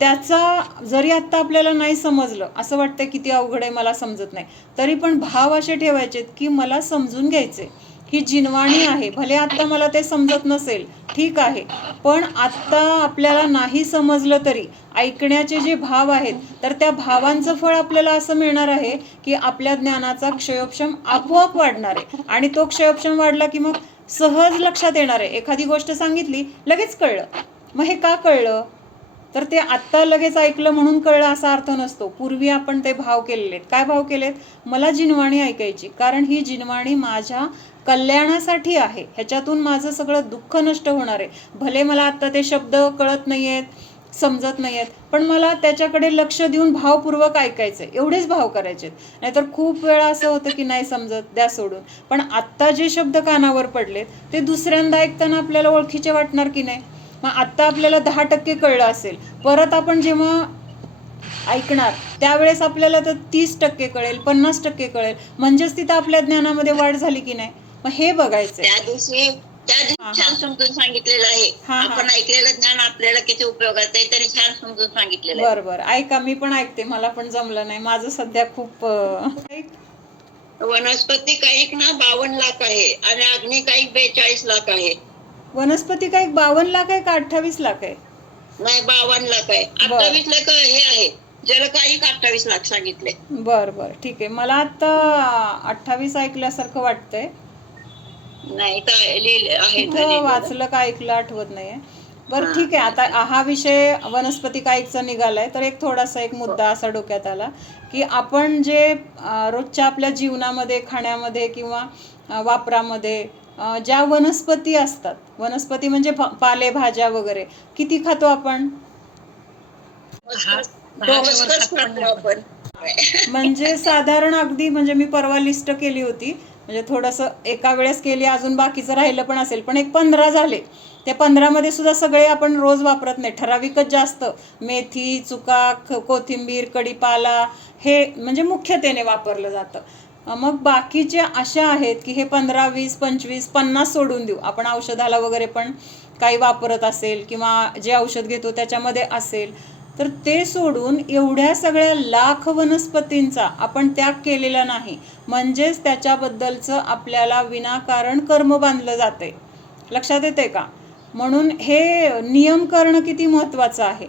त्याचा जरी आत्ता आपल्याला नाही समजलं, असं वाटतं किती अवघड आहे मला समजत नाही, तरी पण भाव असे ठेवायचेत की मला समजून घ्यायचे, ही जिनवाणी आहे. भले आत्ता मला ते समजत नसेल, ठीक आहे, पण आत्ता आपल्याला नाही समजलं तरी ऐकण्याचे जे भाव आहेत, तर त्या भावांचं फळ आपल्याला असं मिळणार आहे की आपल्या ज्ञानाचा क्षयोक्षम आपोआप वाढणार आहे. आणि तो क्षयोक्षम वाढला की मग सहज लक्षात येणार आहे. एखादी गोष्ट सांगितली लगेच कळलं, मग हे का कळलं? तर ते आत्ता लगेच ऐकलं म्हणून कळलं असा अर्थ नसतो. पूर्वी आपण ते भाव केलेले आहेत. काय भाव केलेत? मला जिनवाणी ऐकायची, कारण ही जिनवाणी माझ्या कल्याणासाठी आहे, ह्याच्यातून माझं सगळं दुःख नष्ट होणार आहे. भले मला आत्ता ते शब्द कळत नाही आहेत, समजत नाही आहेत, पण मला त्याच्याकडे लक्ष देऊन भावपूर्वक ऐकायचं आहे, एवढेच भाव करायचे. नाहीतर खूप वेळा असं होतं की नाही समजत, द्या सोडून. पण आत्ता जे शब्द कानावर पडलेत ते दुसऱ्यांदा ऐकताना आपल्याला ओळखीचे वाटणार की नाही? मग आत्ता आपल्याला 10% कळलं असेल, परत आपण जेव्हा ऐकणार त्यावेळेस आपल्याला तर 30% कळेल, 50% कळेल, म्हणजेच तिथं आपल्या ज्ञानामध्ये वाढ झाली की नाही? मग हे बघायचं. त्या दिवशी छान समजून सांगितलेलं आहे. आपण ऐकलेलं ज्ञान आपल्याला किती उपयोगाचं आहे तरी छान समजून सांगितलेलं आहे. बरोबर, ऐका, मी पण ऐकते, मला पण जमलं नाही, माझं सध्या खूप वनस्पती कैक ना 52 लाख आहे आणि अग्नी कैक 42 लाख आहे. वनस्पती काय 52 लाख आहे का 28 लाख आहे? नाही, 52 लाख आहे. 28 लाख हे आहे, जलकायिक 28 लाख सांगितले. बरं बरं, ठीक आहे. मला आता 28 ऐकल्यासारखं वाटतंय. नाही आहे, कुठं वाचलं का ऐकलं आठवत नाहीये. बरं ठीक आहे. आता हा विषय वनस्पती कायकचा निघालाय, तर एक थोडासा एक मुद्दा असा डोक्यात आला की आपण जे रोजच्या आपल्या जीवनामध्ये, खाण्यामध्ये किंवा वापरामध्ये ज्या वनस्पती असतात, वनस्पती म्हणजे पालेभाज्या वगैरे, किती खातो आपण? आपण म्हणजे साधारण अगदी, म्हणजे मी परवा लिस्ट केली होती, म्हणजे थोडंसं एका वेळेस केली, अजून बाकीचं राहिलं पण असेल, पण एक 15 झाले. त्या 15मध्ये सुद्धा सगळे आपण रोज वापरत नाही, ठराविकच जास्त. मेथी, चुका, कोथिंबीर, कढीपाला हे म्हणजे मुख्यतेने वापरलं जातं. मग बाकीच्या अशा आहेत की हे 15, 20, 25, 50 सोडून देऊ. आपण औषधाला वगैरे पण काही वापरत असेल किंवा जे औषध घेतो त्याच्यामध्ये असेल, तर ते सोडून एवढ्या सगळ्या लाख वनस्पतींचा आपण त्याग केलेला नाही, म्हणजेच त्याच्याबद्दलचं आपल्याला विनाकारण कर्म बांधलं जातंय. लक्षात येते का? म्हणून हे नियम करणं किती महत्त्वाचं आहे.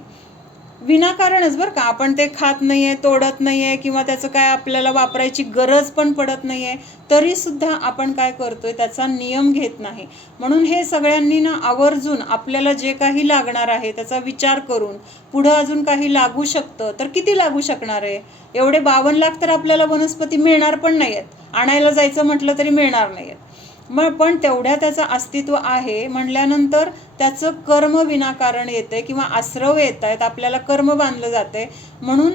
विनाकारणच बरं का, आपण ते खात नाहीये, तोडत नाहीये किंवा त्याचं काय आपल्याला वापरायची गरज पण पडत नाहीये, तरी सुद्धा आपण काय करतोय, त्याचा नियम घेत नाही. म्हणून हे सगळ्यांनी ना आवर्जून आपल्याला जे काही लागणार आहे त्याचा विचार करून, पुढं अजून काही लागू शकतं तर किती लागू शकणार आहे? एवढे 52 लाख तर आपल्याला वनस्पती मिळणार पण नाही आहेत, आणायला जायचं म्हटलं तरी मिळणार नाही आहेत. मग पण तेवढ्या त्याचं अस्तित्व आहे म्हणल्यानंतर त्याचं कर्म विनाकारण येते किंवा आश्रव येत आहेत, आपल्याला कर्म बांधलं जाते. म्हणून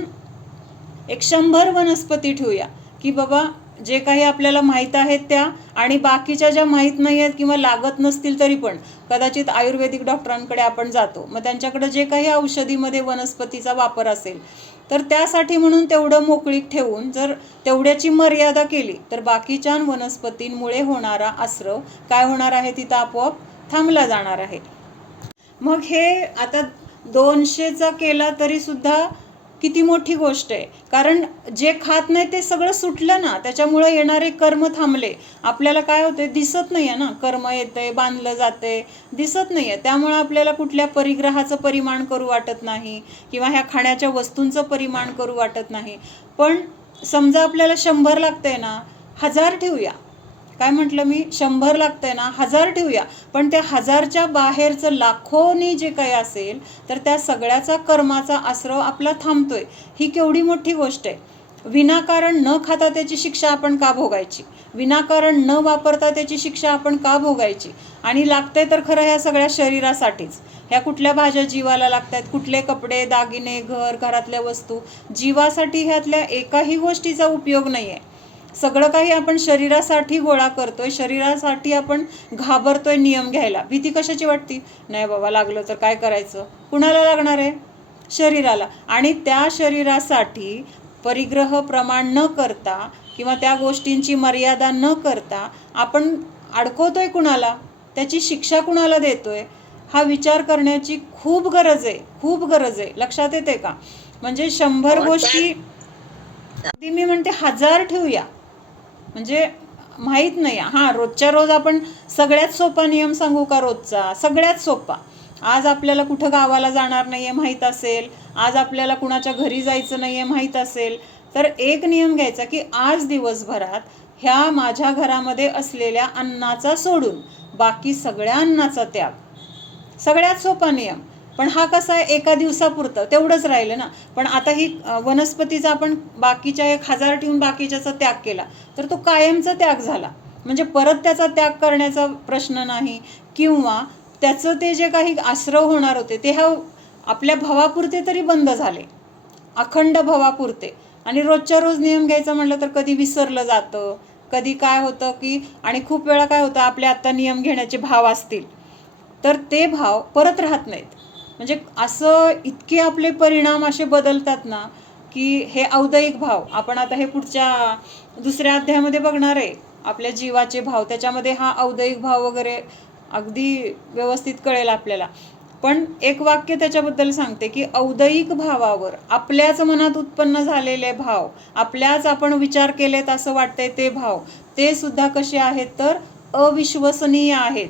एक 100 वनस्पती ठेवूया की बाबा जे काही आपल्याला माहीत आहेत त्या, आणि बाकीच्या ज्या माहीत नाही आहेत किंवा लागत नसतील तरी पण कदाचित आयुर्वेदिक डॉक्टरांकडे आपण जातो, मग त्यांच्याकडे जे काही औषधीमध्ये वनस्पतीचा वापर असेल तर त्यासाठी म्हणून तेवढं मोकळीक ठेवून जर तेवढ्याची मर्यादा केली तर बाकीच्या वनस्पतींमुळे होणारा आश्रव काय होणार आहे, तिथं आपोआप थांबला जाणार आहे. मग हे आता 200चा केला तरी सुद्धा किती मोठी गोष्ट आहे, कारण जे खात नाही ते सगळं सुटलं ना, त्याच्यामुळे येणारे कर्म थांबले. आपल्याला काय होते, दिसत नाही आहे ना, कर्म येते, बांधलं जाते, दिसत नाही आहे. त्यामुळे आपल्याला कुठल्या परिग्रहाचं परिमाण करू वाटत नाही किंवा ह्या खाण्याच्या वस्तूंचं परिमाण करू वाटत नाही. पण समजा आपल्याला 100 लागतंय ना, 1000 ठेवूया. काय म्हटलं मी, 100 लागतंय ना, 1000 ठेवूया. पण त्या 1000च्या बाहेरचं लाखोनी जे काही असेल तर त्या सगळ्याचा कर्माचा आश्रव आपला थांबतोय. ही केवढी मोठी गोष्ट आहे. विनाकारण न खाता त्याची शिक्षा आपण का भोगायची? विनाकारण न वापरता त्याची शिक्षा आपण का भोगायची? आणि लागतंय तर खरं ह्या सगळ्या शरीरासाठीच. ह्या कुठल्या भाज्या जीवाला लागतात, कुठले कपडे, दागिने, घरातल्या वस्तू, जीवासाठी ह्यातल्या एकाही गोष्टीचा उपयोग नाही आहे. सगळं काही आपण शरीरासाठी गोळा करतोय, शरीरासाठी आपण घाबरतोय नियम घ्यायला. भीती कशाची वाटती? नाही बाबा लागलं तर काय करायचं? कुणाला लागणार आहे? शरीराला. आणि त्या शरीरासाठी परिग्रह प्रमाण न करता किंवा त्या गोष्टींची मर्यादा न करता आपण अडकवतोय कुणाला, त्याची शिक्षा कुणाला देतोय, हा विचार करण्याची खूप गरज आहे, खूप गरज आहे. लक्षात येते का? म्हणजे 100 गोष्टी, अगदी मी म्हणते 1000 ठेवूया, म्हणजे माहीत नाही. हां, रोजच्या रोज आपण सगळ्यात सोपा नियम सांगू का रोजचा? सगळ्यात सोपा. आज आपल्याला कुठं गावाला जाणार नाही आहे माहीत असेल, आज आपल्याला कुणाच्या घरी जायचं नाही आहे माहीत असेल, तर एक नियम घ्यायचा की आज दिवसभरात ह्या माझ्या घरामध्ये असलेल्या अन्नाचा सोडून बाकी सगळ्या अन्नाचा त्याग. सगळ्यात सोपा नियम. पण हा कसा आहे? एका दिवसापुरतं तेवढंच राहिलं ना. पण आता ही वनस्पतीचा आपण बाकीच्या 1000 ठेवून बाकीच्याचा त्याग केला तर तो कायमचा त्याग झाला. म्हणजे परत त्याचा त्याग करण्याचा प्रश्न नाही. किंवा त्याचं ते जे काही आश्रव होणार होते ते ह्या आपल्या भावापुरते तरी बंद झाले, अखंड भावापुरते. आणि रोजच्या रोज नियम घ्यायचं म्हटलं तर कधी विसरलं जातं, कधी काय होतं की, आणि खूप वेळा काय होतं, आपले आत्ता नियम घेण्याचे भाव असतील तर ते भाव परत राहत नाहीत. म्हणजे असं इतके आपले परिणाम असे बदलतात ना की हे औदयिक भाव, आपण आता हे पुढच्या दुसऱ्या अध्यायामध्ये बघणार आहे आपल्या जीवाचे भाव, त्याच्यामध्ये हा औदयिक भाव वगैरे अगदी व्यवस्थित कळेल आपल्याला. पण एक वाक्य त्याच्याबद्दल सांगते की औदयिक भावावर आपल्याच मनात उत्पन्न झालेले भाव, आपल्याच आपण विचार केलेत असं वाटतंय ते भाव, ते सुद्धा कसे आहेत तर अविश्वसनीय आहेत.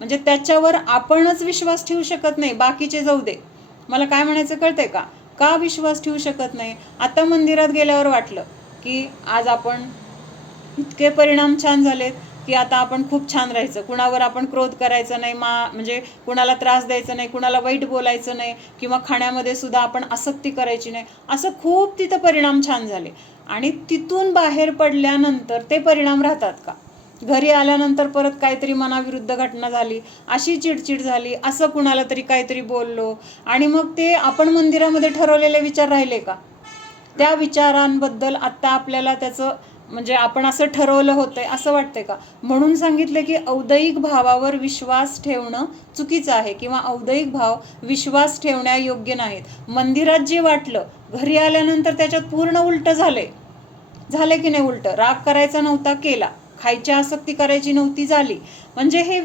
म्हणजे त्याच्यावर आपणच विश्वास ठेवू शकत नाही, बाकीचे जाऊ दे. मला काय म्हणायचं कळतंय का? का विश्वास ठेवू शकत नाही? आता मंदिरात गेल्यावर वाटलं की आज आपण इतके परिणाम छान झालेत की आता आपण खूप छान राहायचं, कुणावर आपण क्रोध करायचं नाही, म्हणजे कुणाला त्रास द्यायचं नाही, कुणाला वाईट बोलायचं नाही, किंवा खाण्यामध्ये सुद्धा आपण आसक्ती करायची नाही. असं खूप तिथं परिणाम छान झाले. आणि तिथून बाहेर पडल्यानंतर ते परिणाम राहतात का? घरी आल्यानंतर परत काहीतरी मनाविरुद्ध घटना झाली, अशी चिडचिड झाली, असं कुणाला तरी काहीतरी बोललो, आणि मग ते आपण मंदिरामध्ये ठरवलेले विचार राहिले का? त्या विचारांबद्दल आत्ता आपल्याला त्याचं म्हणजे आपण असं ठरवलं होतंय असं वाटतंय का? म्हणून सांगितलं की औदयिक भावावर विश्वास ठेवणं चुकीचं आहे, किंवा औदयिक भाव विश्वास ठेवण्यायोग्य नाहीत. मंदिरात जे वाटलं घरी आल्यानंतर त्याच्यात पूर्ण उलटं झाले की नाही? उलटं राग करायचा नव्हता केला, खायची आसक्ती करायची नव्हती झाली. म्हणजे हे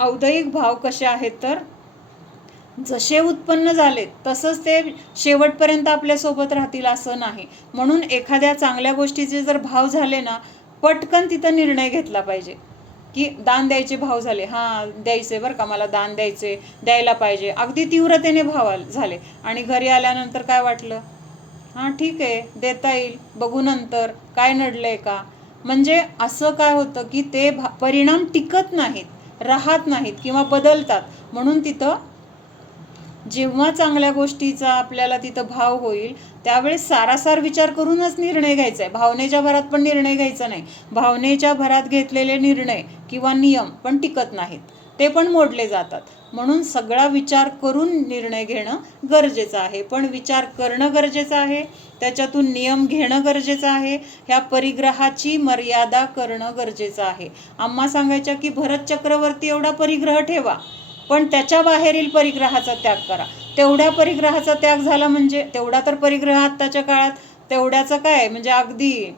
औदयिक भाव कसे आहेत तर जसे उत्पन्न झाले तसंच ते शेवटपर्यंत आपल्यासोबत राहतील असं नाही. म्हणून एखाद्या चांगल्या गोष्टीचे जर भाव झाले ना, पटकन तिथं निर्णय घेतला पाहिजे की दान द्यायचे भाव झाले, हां द्यायचे बरं का, मला दान द्यायला पाहिजे, अगदी तीव्रतेने भाव झाले. आणि घरी आल्यानंतर काय वाटलं? हां ठीक आहे, देता येईल, बघू नंतर, काय नडलंय का? म्हणजे असं काय होतं की ते परिणाम टिकत नाहीत, राहत नाहीत किंवा बदलतात. म्हणून तिथं जेव्हा चांगल्या गोष्टीचा आपल्याला तिथं भाव होईल त्यावेळेस सारासार विचार करूनच निर्णय घ्यायचा आहे. भावनेच्या भरात पण निर्णय घ्यायचा नाही. भावनेच्या भरात घेतलेले निर्णय किंवा नियम पण टिकत नाहीत, ते पण मोडले जातात. म्हणून सगळा विचार करून निर्णय घेणं गरजेचं आहे. पण विचार करणं गरजेचं आहे, त्याच्यातून नियम घेणं गरजेचं आहे, ह्या परिग्रहाची मर्यादा करणं गरजेचं आहे. आम्हा सांगायच्या की भरत चक्रवर्ती एवढा परिग्रह ठेवा, पण त्याच्या बाहेरील परिग्रहाचा त्याग करा. तेवढ्या परिग्रहाचा त्याग झाला म्हणजे तेवढा तर परिग्रह आत्ताच्या काळात तेवढ्याचं काय, म्हणजे अगदी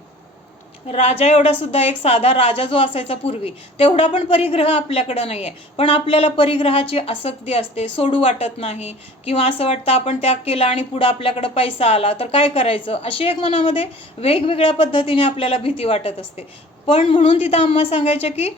राजा एवढा सुद्धा, एक साधा राजा जो असायचा पूर्वी, तेवढा पण परिग्रह आपल्याकडं नाही आहे. पण आपल्याला परिग्रहाची आसक्ती असते, सोडू वाटत नाही, किंवा असं वाटतं आपण त्याग केला आणि पुढं आपल्याकडं पैसा आला तर काय करायचं, अशी एक मनामध्ये वेगवेगळ्या पद्धतीने आपल्याला भीती वाटत असते. पण म्हणून तिथं आम्हा सांगायच्या की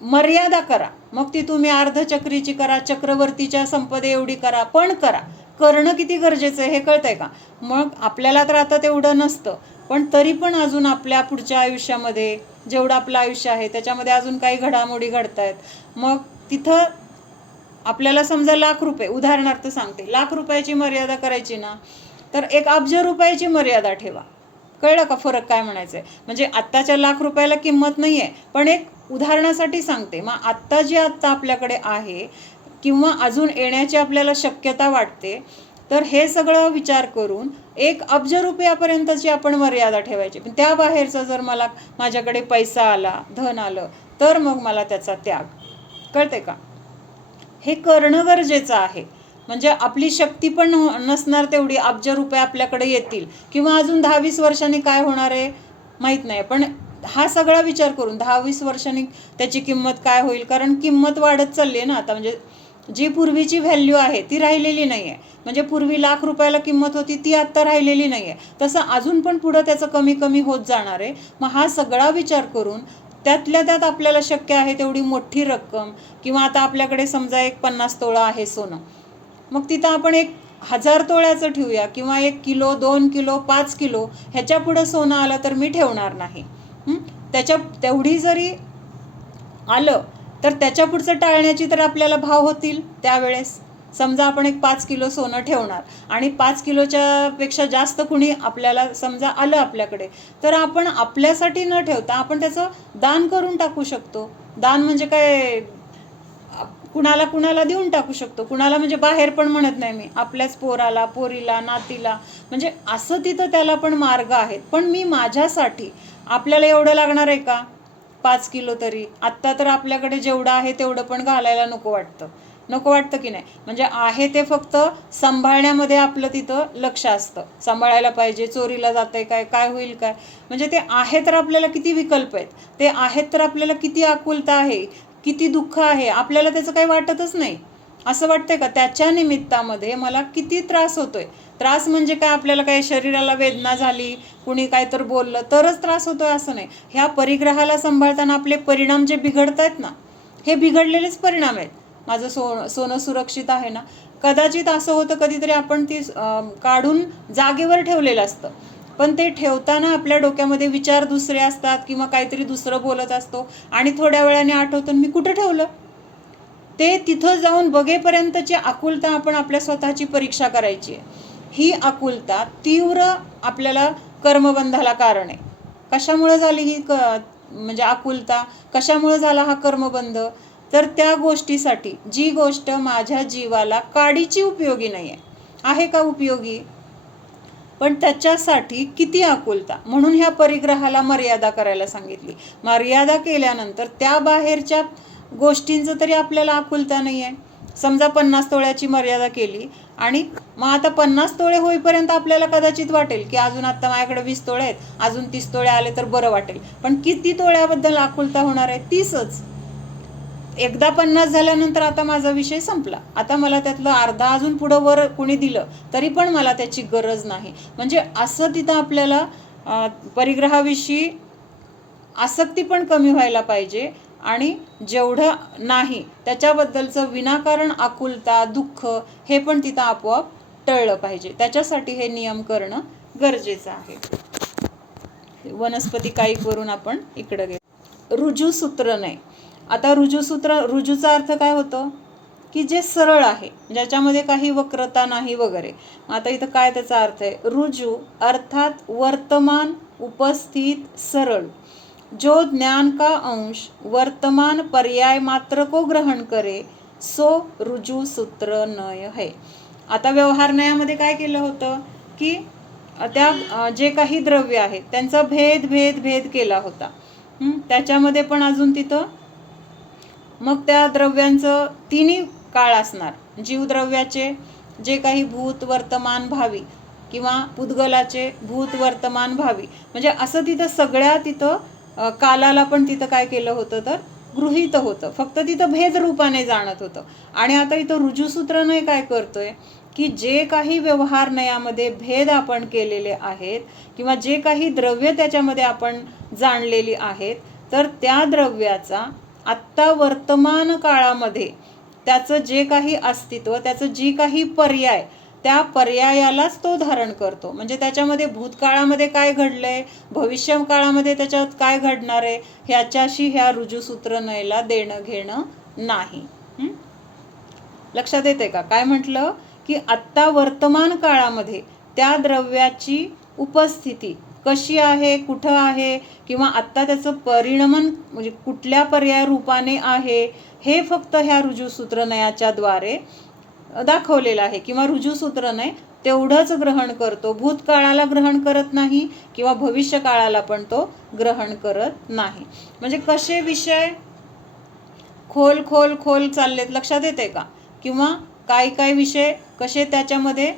मर्यादा करा. मग ती तुम्ही अर्धचक्रीची करा, चक्रवर्तीच्या संपदे एवढी करा, पण करा. करणं किती गरजेचं आहे हे कळतंय का? मग आपल्याला तर आता तेवढं नसतं, पण तरी पण अजून आपल्या पुढच्या आयुष्यामध्ये जेवढं आपलं आयुष्य आहे त्याच्यामध्ये अजून काही घडामोडी घडतायत. मग तिथं आपल्याला समजा ₹1,00,000, उदाहरणार्थ सांगते, ₹1,00,000ची मर्यादा करायची ना, तर 1 अब्ज रुपयाची मर्यादा ठेवा. कळलं का फरक काय म्हणायचं आहे? म्हणजे आत्ताच्या लाख रुपयाला किंमत नाही आहे, पण एक उदाहरणासाठी सांगते. मग आत्ता जे आत्ता आपल्याकडे आहे किंवा अजून येण्याची आपल्याला शक्यता वाटते, तर हे सगळं विचार करून 1 अब्ज रुपयापर्यंतची आपण मर्यादा ठेवायची. पण त्या बाहेरचा जर माझ्याकडे पैसा आला, धन आलं, तर मग मला त्याचा त्याग. कळते का? हे करणं गरजेचं आहे. म्हणजे आपली शक्ती पण नसणार तेवढी, अब्ज रुपये आपल्याकडे येतील किंवा अजून 10-20 वर्षांनी काय होणार आहे माहीत नाही, पण हा सगळा विचार करून 10-20 वर्षांनी त्याची किंमत काय होईल, कारण किंमत वाढत चालली आहे ना आता. म्हणजे जी पूर्वीची व्हॅल्यू आहे ती राहिलेली नाही आहे. म्हणजे पूर्वी लाख रुपयाला किंमत होती ती आत्ता राहिलेली नाही आहे. तसं अजून पण पुढं त्याचं कमी कमी होत जाणार आहे. मग हा सगळा विचार करून त्यातल्या त्यात आपल्याला शक्य आहे तेवढी मोठी रक्कम, किंवा आता आपल्याकडे समजा 50 तोळा आहे सोनं, मग तिथं आपण 1000 तोळ्याचं ठेवूया, किंवा 1 किलो, 2 किलो, 5 किलो ह्याच्या पुढं सोनं आलं तर मी ठेवणार नाही. तेवढी जरी आलं तर त्याच्या पुढचं टाळण्याची तर आपल्याला भाव होतील त्यावेळेस. समजा आपण 5 किलो सोनं ठेवणार आणि 5 किलोच्या पेक्षा जास्त कुणी आपल्याला समजा आलं आपल्याकडे, तर आपण आपल्यासाठी न ठेवता आपण त्याचं दान करून टाकू शकतो. दान म्हणजे काय, कुणाला देऊन टाकू शकतो. कुणाला म्हणजे बाहेर पण म्हणत नाही मी, आपल्याच पोराला, पोरीला, नातीला, म्हणजे असं तिथं त्याला पण मार्ग आहेत. पण मी माझ्यासाठी, आपल्याला एवढं लागणार आहे का 5 किलो तरी? आत्ता तर आपल्याकडे जेवढं आहे तेवढं पण घालायला नको वाटतं की नाही? म्हणजे आहे ते फक्त सांभाळण्यामध्ये आपलं तिथं लक्ष असतं. सांभाळायला पाहिजे, चोरीला जातंय काय होईल काय, म्हणजे ते आहे तर आपल्याला किती विकल्प आहेत, ते आहेत तर आपल्याला किती आकुलता आहे, किती दुःख आहे, आपल्याला त्याचं काही वाटतच नाही. असं वाटतंय का त्याच्या निमित्तामध्ये मला किती त्रास होतोय? त्रास म्हणजे काय, आपल्याला काही शरीराला वेदना झाली, कुणी काय तर बोललं तरच त्रास होतोय असं नाही. ह्या परिग्रहाला सांभाळताना आपले परिणाम जे बिघडत आहेत ना, हे बिघडलेलेच परिणाम आहेत. माझं सोनं सुरक्षित आहे ना, कदाचित असं होतं कधीतरी आपण ती काढून जागेवर ठेवलेलं असतं, पण ते ठेवताना आपल्या डोक्यामध्ये विचार दुसरे असतात किंवा काहीतरी दुसरं बोलत असतो आणि थोड्या वेळाने आठवतं मी कुठं ठेवलं. ते तिथं जाऊन बघेपर्यंतची आकुलता आपण आपल्या स्वतःची परीक्षा करायची आहे. ही आकुलता तीव्र आपल्याला कर्मबंधाला कारण आहे. कशामुळं झाली ही म्हणजे आकुलता, कशामुळं झाला हा कर्मबंध? तर त्या गोष्टीसाठी, जी गोष्ट माझ्या जीवाला काडीची उपयोगी नाही आहे का उपयोगी, पण त्याच्यासाठी किती आकुलता. म्हणून ह्या परिग्रहाला मर्यादा करायला सांगितली. मर्यादा केल्यानंतर त्या बाहेरच्या गोष्टींचं तरी आपल्याला आकुलता नाही आहे. समजा 50 तोळ्याची मर्यादा केली आणि मग आता 50 तोळे होईपर्यंत आपल्याला कदाचित वाटेल की अजून आता माझ्याकडे 20 तोळे आहेत, अजून 30 तोळे आले तर बरं वाटेल. पण किती तोळ्याबद्दल आकुलता होणार आहे? 30च. एकदा 50 झाल्यानंतर आता माझा विषय संपला, आता मला त्यातलं अर्धा अजून पुढं वर कुणी दिलं तरी पण मला त्याची गरज नाही. म्हणजे असं तिथं आपल्याला परिग्रहाविषयी आसक्ती पण कमी व्हायला पाहिजे आणि जेवढं नाही त्याच्याबद्दलचं विनाकारण आकुलता, दुःख हे पण तिथं आपोआप टळलं पाहिजे. त्याच्यासाठी हे नियम करणं गरजेचं आहे. वनस्पती कायिकवरून आपण इकडं गेलो. रुजूसूत्र नाही. आता रुजूचा अर्थ काय होतं की जे सरळ आहे, ज्याच्यामध्ये काही वक्रता नाही वगैरे. आता इथं काय त्याचा अर्थ आहे? रुजू अर्थात वर्तमान उपस्थित सरल, जो ज्ञान का अंश वर्तमान पर्याय मात्र को ग्रहण करे, सो रुजू सूत्र नय है. आता व्यवहार न्यायामध्ये काय केलं होतं की त्या जे काही द्रव्य आहेत त्यांचा भेद केला होता. त्याच्यामध्ये पण अजून तिथं मग त्या द्रव्यांचं तिन्ही काळ असणार. जीवद्रव्याचे जे काही भूत वर्तमान भावी, किंवा पुद्गलाचे भूत वर्तमान भावी, म्हणजे असं तिथं सगळ्या तिथं कालाला पण तिथं काय केलं होतं तर गृहीत होतं, फक्त तिथं भेद रूपाने जाणत होतं. आणि आता इथं रुजूसूत्र नाही काय करतोय की जे काही व्यवहार न्यायामध्ये भेद आपण केलेले आहेत किंवा जे काही द्रव्य त्याच्यामध्ये आपण जाणलेली आहेत, तर त्या द्रव्याचा आत्ता वर्तमान काळामध्ये त्याचं जे काही अस्तित्व, त्याचं जी काही पर्याय, त्या पर्यायालाच तो धारण करतो. म्हणजे त्याच्यामध्ये भूतकाळामध्ये काय घडलंय, भविष्य काळामध्ये त्याच्यात काय घडणार आहे, ह्याच्याशी ह्या रुजूसूत्र नयला देणं घेणं नाही. लक्षात येते का? काय म्हटलं की आत्ता वर्तमान काळामध्ये त्या द्रव्याची उपस्थिती कशी आहे, कुठं आहे, किंवा आत्ता त्याचं परिणमन म्हणजे कुठल्या पर्याय रूपाने आहे, हे फक्त ह्या ऋजुसूत्रनयाच्या द्वारे दाखवलेलं आहे. किंवा ऋजुसूत्रनय तेवढंच ग्रहण करतो, भूतकाळाला ग्रहण करत नाही किंवा भविष्यकाळाला पण तो ग्रहण करत नाही. म्हणजे कसे विषय खोल खोल खोल चाललेत, लक्षात येते का? किंवा काही विषय कसे त्याच्यामध्ये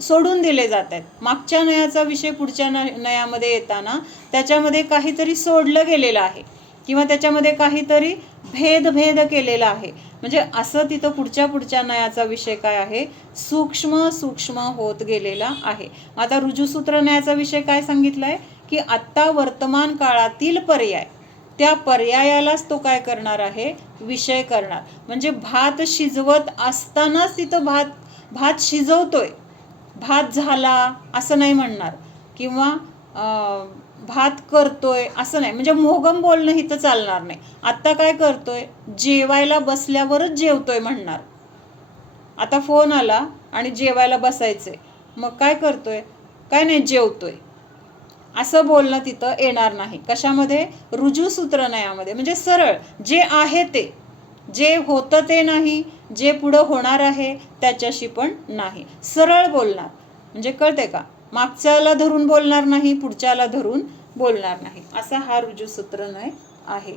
सोडून दिले जात आहेत. मागच्या नयाचा विषय पुढच्या नयामध्ये येताना त्याच्यामध्ये काहीतरी सोडलं गेलेलं आहे किंवा त्याच्यामध्ये काहीतरी भेद केलेला आहे. म्हणजे असं तिथं पुढच्या नयाचा विषय काय आहे, सूक्ष्म सूक्ष्म होत गेलेला आहे. आता ऋजुसूत्र नयाचा विषय काय सांगितलाय की आत्ता वर्तमान काळातील पर्याय, त्या पर्यायालाच तो काय करणार आहे, विषय करणार. म्हणजे भात शिजवत असतानाच तिथं भात शिजवतोय, भात झाला असं नाही म्हणणार, किंवा भात करतोय असं नाही. म्हणजे मोगम बोलणं इथं चालणार नाही. आत्ता काय करतोय, जेवायला बसल्यावरच जेवतोय म्हणणार. आता फोन आला आणि जेवायला बसायचंय, मग काय करतोय, काय नाही जेवतोय, असं बोलणं तिथं येणार नाही. कशामध्ये, ऋजुसूत्रनयामध्ये. म्हणजे सरळ जे आहे ते, जे होतं ते नाही, जे पुढं होणार आहे त्याच्याशी पण नाही, सरळ बोलणार. म्हणजे कळते का, मागच्याला धरून बोलणार नाही, पुढच्याला धरून बोलणार नाही, असा हा ऋजुसूत्रनय आहे.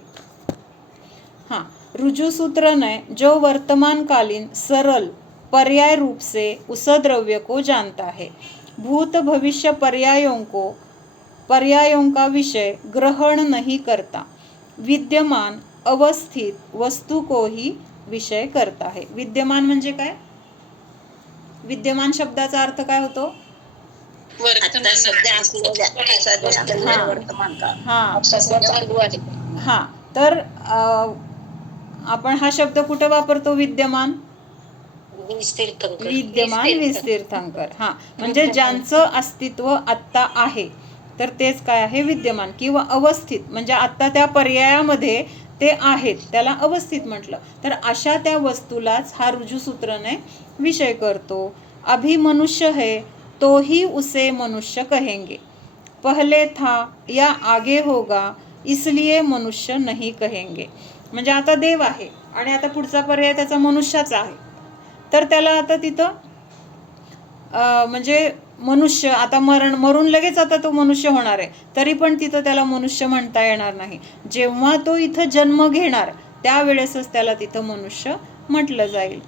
हाँ, ऋजुसूत्रनय जो वर्तमानकालीन सरल पर्याय रूप से उस द्रव्य को जानता है, भूत भविष्य पर्यायों का विषय ग्रहण नहीं करता, विद्यमान अवस्थित वस्तु को ही विषय करता है. विद्यमान म्हणजे काय, विद्यमान शब्दाचा अर्थ काय होतो, हा. तर आपण हा शब्द कुठे वापरतो, विद्यमान, विद्यमान वीस तीर्थंकर. हा, म्हणजे ज्यांचं अस्तित्व आत्ता आहे तर तेच काय आहे, विद्यमान. किंवा अवस्थित म्हणजे आत्ता त्या पर्यायामध्ये ते आहेत, त्याला अवस्थित म्हटलं. तर अशा त्या वस्तूलाच हा ऋजुसूत्रने विषय करतो. अभी मनुष्य है तो ही उसे मनुष्य कहेंगे, पहले था या आगे होगा इसलिए मनुष्य नहीं कहेंगे. म्हणजे आता देव आहे आणि आता पुढचा पर्याय त्याचा मनुष्याचा आहे, तर त्याला आता तिथं म्हणजे मनुष्य आता मरून लगेच आता तो मनुष्य होणार आहे, तरी पण तिथं त्याला मनुष्य म्हणता येणार नाही. जेव्हा तो इथं जन्म घेणार त्यावेळेसच त्याला तिथं मनुष्य म्हटलं जाईल.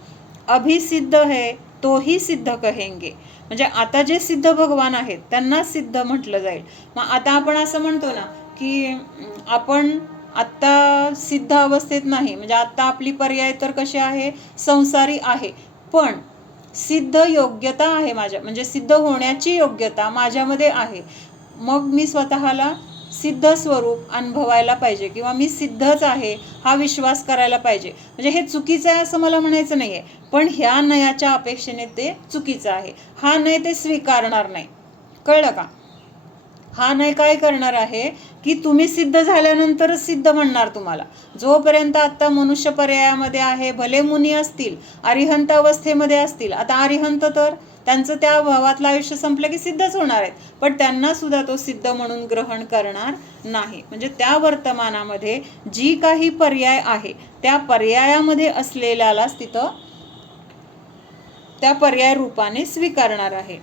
अभिसिद्ध है तोही सिद्ध कहेंगे, म्हणजे आता जे सिद्ध भगवान आहेत त्यांना सिद्ध म्हटलं जाईल. मग आता आपण असं म्हणतो ना की आपण आत्ता सिद्ध अवस्थेत नाही, म्हणजे आत्ता आपली पर्याय तर कशी आहे, संसारी आहे, पण सिद्ध योग्यता आहे माझ्या, म्हणजे सिद्ध होण्याची योग्यता माझ्यामध्ये आहे. मग मी स्वतःला सिद्ध स्वरूप अनुभवायला पाहिजे किंवा मी सिद्धच आहे हा विश्वास करायला पाहिजे. म्हणजे हे चुकीचं आहे असं मला म्हणायचं नाही आहे, पण ह्या नयाच्या अपेक्षेने ते चुकीचं आहे. हा नय ते स्वीकारणार नाही, कळलं का. हा नय काय करणार आहे की तुम्ही सिद्ध झाल्यानंतरच सिद्ध म्हणणार तुम्हाला. जोपर्यंत आत्ता मनुष्य पर्यायामध्ये आहे, भले मुनी असतील, अरिहंत अवस्थेमध्ये असतील, आता अरिहंत तर त्यांचं त्या भावातलं आयुष्य संपलं की सिद्धच होणार आहेत, पण त्यांना सुद्धा तो सिद्ध म्हणून ग्रहण करणार नाही. म्हणजे त्या वर्तमानामध्ये जी काही पर्याय आहे त्या पर्यायामध्ये असलेल्यालाच तिथं त्या पर्याय रूपाने स्वीकारणार आहे.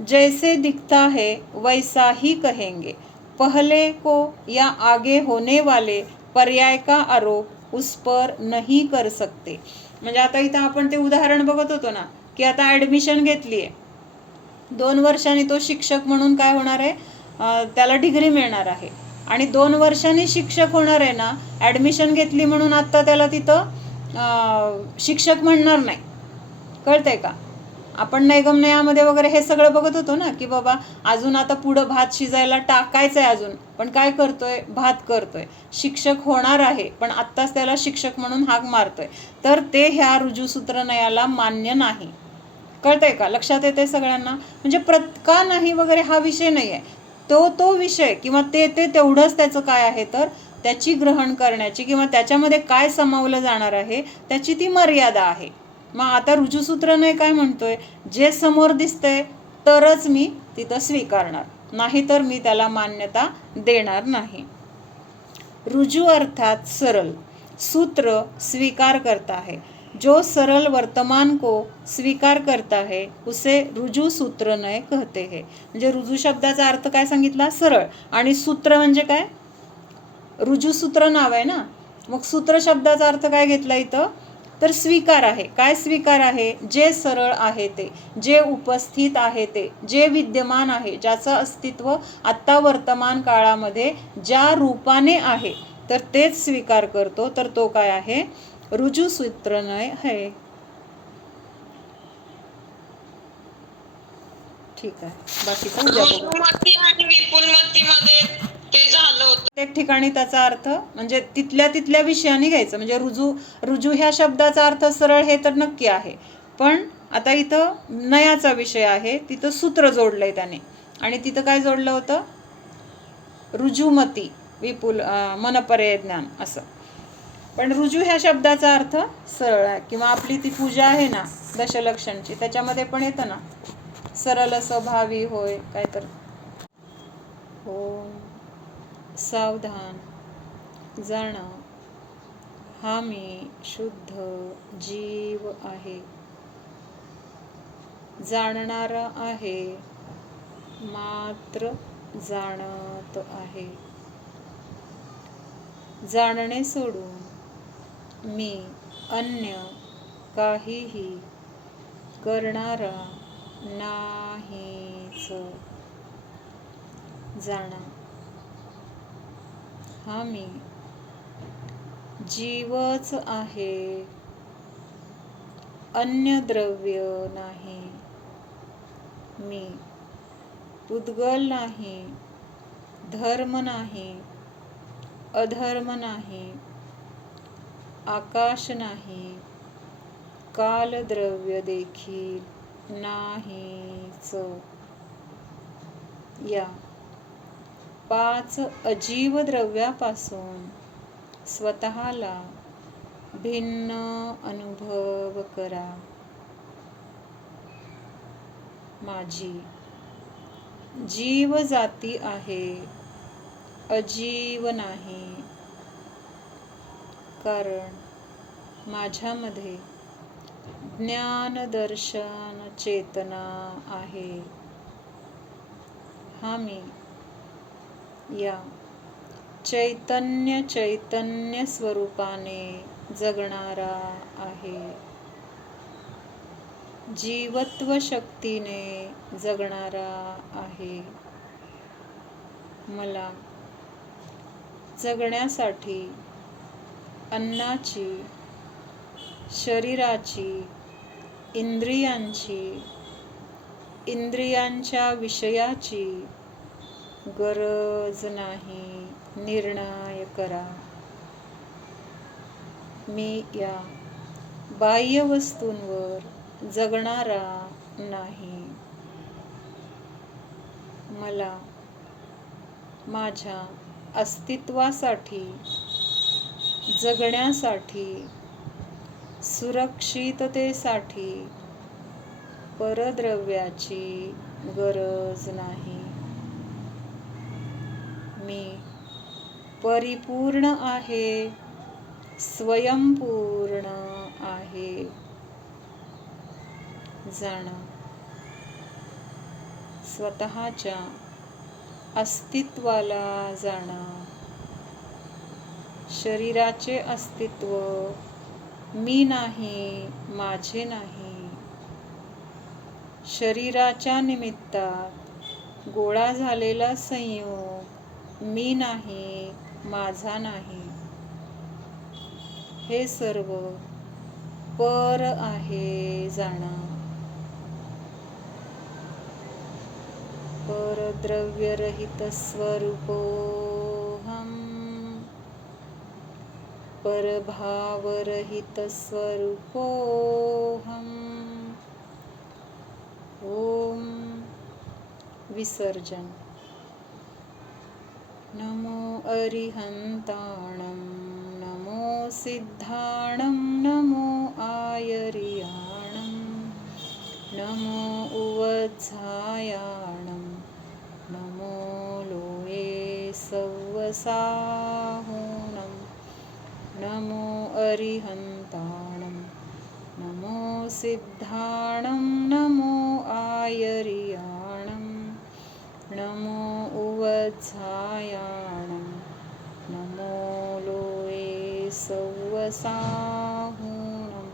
जैसे दिखता है वैसा ही कहेंगे, पहले को या आगे होने वाले पर्याय का आरोप उस पर नहीं कर सकते. म्हणजे आता इथं आपण ते उदाहरण बघत होतो ना की आता ॲडमिशन घेतली आहे, 2 वर्षांनी तो शिक्षक म्हणून काय होणार आहे, त्याला डिग्री मिळणार आहे. आणि 2 वर्षांनी शिक्षक होणार आहे ना, ॲडमिशन घेतली म्हणून आत्ता त्याला तिथं शिक्षक म्हणणार नाही, कळतंय का. आपण नैगमनयामध्ये वगैरे हे सगळं बघत होतो ना की बाबा अजून आता पुढं भात शिजायला टाकायचं आहे अजून, पण काय करतोय, भात करतोय. शिक्षक होणार आहे पण आत्ताच त्याला शिक्षक म्हणून हाक मारतोय, तर ते ह्या ऋजुसूत्रनयाला मान्य नाही, कळतंय का, लक्षात येते सगळ्यांना. म्हणजे का नाही वगैरे हा विषय नाही आहे, तो विषय किंवा ते तेवढंच त्याचं काय आहे तर त्याची ग्रहण करण्याची किंवा त्याच्यामध्ये काय समावलं जाणार आहे त्याची ती मर्यादा आहे. मग आता ऋजुसूत्रनय काय म्हणतोय, जे समोर दिसतंय तरच मी तिथं स्वीकारणार, नाहीतर मी त्याला मान्यता देणार नाही. रुजू अर्थात सरल, सूत्र स्वीकार करता है. जो सरल वर्तमान को स्वीकार करता है उसे रुजू सूत्र नय कहते हैं. म्हणजे रुजू शब्दाचा अर्थ काय सांगितला? सरळ. आणि सूत्र म्हणजे काय? रुजू सूत्र नाव आहे ना, मग सूत्र शब्दाचा अर्थ काय घेतला इथं? तर स्वीकार आहे. काय स्वीकार आहे? जे सरळ आहे ते, जे उपस्थित आहे ते, जे विद्यमान आहे, ज्याचं अस्तित्व आत्ता वर्तमान काळामध्ये ज्या रूपाने आहे तर तेच स्वीकार करतो, तर तो काय आहे? रुजू सूत्र नय है. ठीक आहे, बाकीचं उद्या बघू. रुजूमती आणि विपुलमतीमध्ये ते झालं होतं. प्रत्येक ठिकाणी त्याचा अर्थ म्हणजे तिथल्या विषयाने घ्यायचं. म्हणजे रुजू ह्या शब्दाचा अर्थ सरळ हे तर नक्की आहे, पण आता इथं नयाचा विषय आहे, तिथं सूत्र जोडलंय त्याने. आणि तिथं काय जोडलं होतं? रुजूमती, विपुल, मनपर्यय ज्ञान असं. पण रुजू ह्या शब्दाचा अर्थ सरळ आहे. किंवा आपली ती पूजा आहे ना दशलक्षणची, त्याच्यामध्ये पण येतं ना सरळ स्वभावी होय काय तर. हो, सावधान जाणं, हा मी शुद्ध जीव आहे, जाणणारा आहे, मात्र जाणत आहे. जाणणे सोडून मी अन्य काहीही करणारा नाहीच. जाणा, हा मी जीवच आहे, अन्य द्रव्य नाही. मी उद्गल नाही, धर्म नाही, अधर्म नाही, आकाश नाही, कालद्रव्य देखील नाहीच. या 5 अजीव द्रव्यापासून स्वतःला भिन्न अनुभव करा. माझी जीव जाती आहे, अजीव नाही, कारण माझ्यामध्ये ज्ञान दर्शन चेतना आहे. हा मी या चैतन्य स्वरूपाने जगणारा आहे, जीवत्व शक्तीने जगणारा आहे. मला जगण्यासाठी अन्नाची, शरीराची, इंद्रियांच्या विषयाची गरज नाही. निर्णय करा. मी या बाह्य वस्तूंवर जगणारा नाही. मला माझ्या अस्तित्वासाठी, जगण्यासाठी, सुरक्षिततेसाठी परद्रव्याची गरज नाही. मी परिपूर्ण आहे, स्वयंपूर्ण आहे. जाणा, स्वतःच्या अस्तित्वाला जाणा. शरीराचे अस्तित्व मी नाही, माझे नाही. शरीराच्या निमित्तात गोळा झालेला संयोग मी नाही, माझा नाही. हे सर्व पर आहे. जाणा, परद्रव्यरहित स्वरूपोऽहम्, परभावरहित स्वरूपोऽहम्. ओम विसर्जन. नमो अरिहंताणं, नमो सिद्धाणं, नमो आयर्याणं, नमो उवज्झायाणं नमो लोये सव्वसाहुणं नमो अरिहन्ताणं नमो सिद्धाणं नमो आयर्याणं नमो उवज्झायाणं नमो लोये सव्वसाहुणं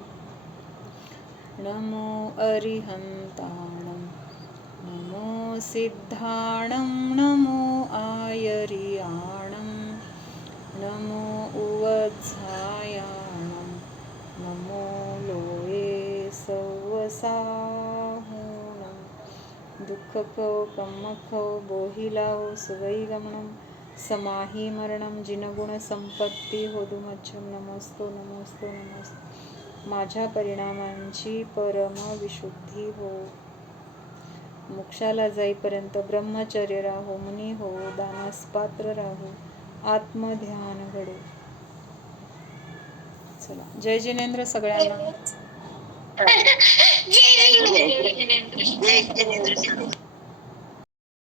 नमो अरिहन्ताणं नमो सिद्धाणं नमो आयर्याणं नमो उवज्झायाणं नमो लोये सव्वसाहुणं दुःखकौ कम्मकौ बोहिलाओ सुवैगमनं समाही मरणं जिनगुणसंपत्ती होदुमच्छं नमोस्तो नमोस्तो नमोस्तो माझ्या परिणामांची परम विशुद्धी हो. मोक्षाला जाईपर्यंत ब्रह्मचर्य राहो, मुनी हो, दानास पात्र राहो, आत्मध्यान घडो. चला, जय जिनेंद्र सगळ्यांना. जय जिनेंद्र.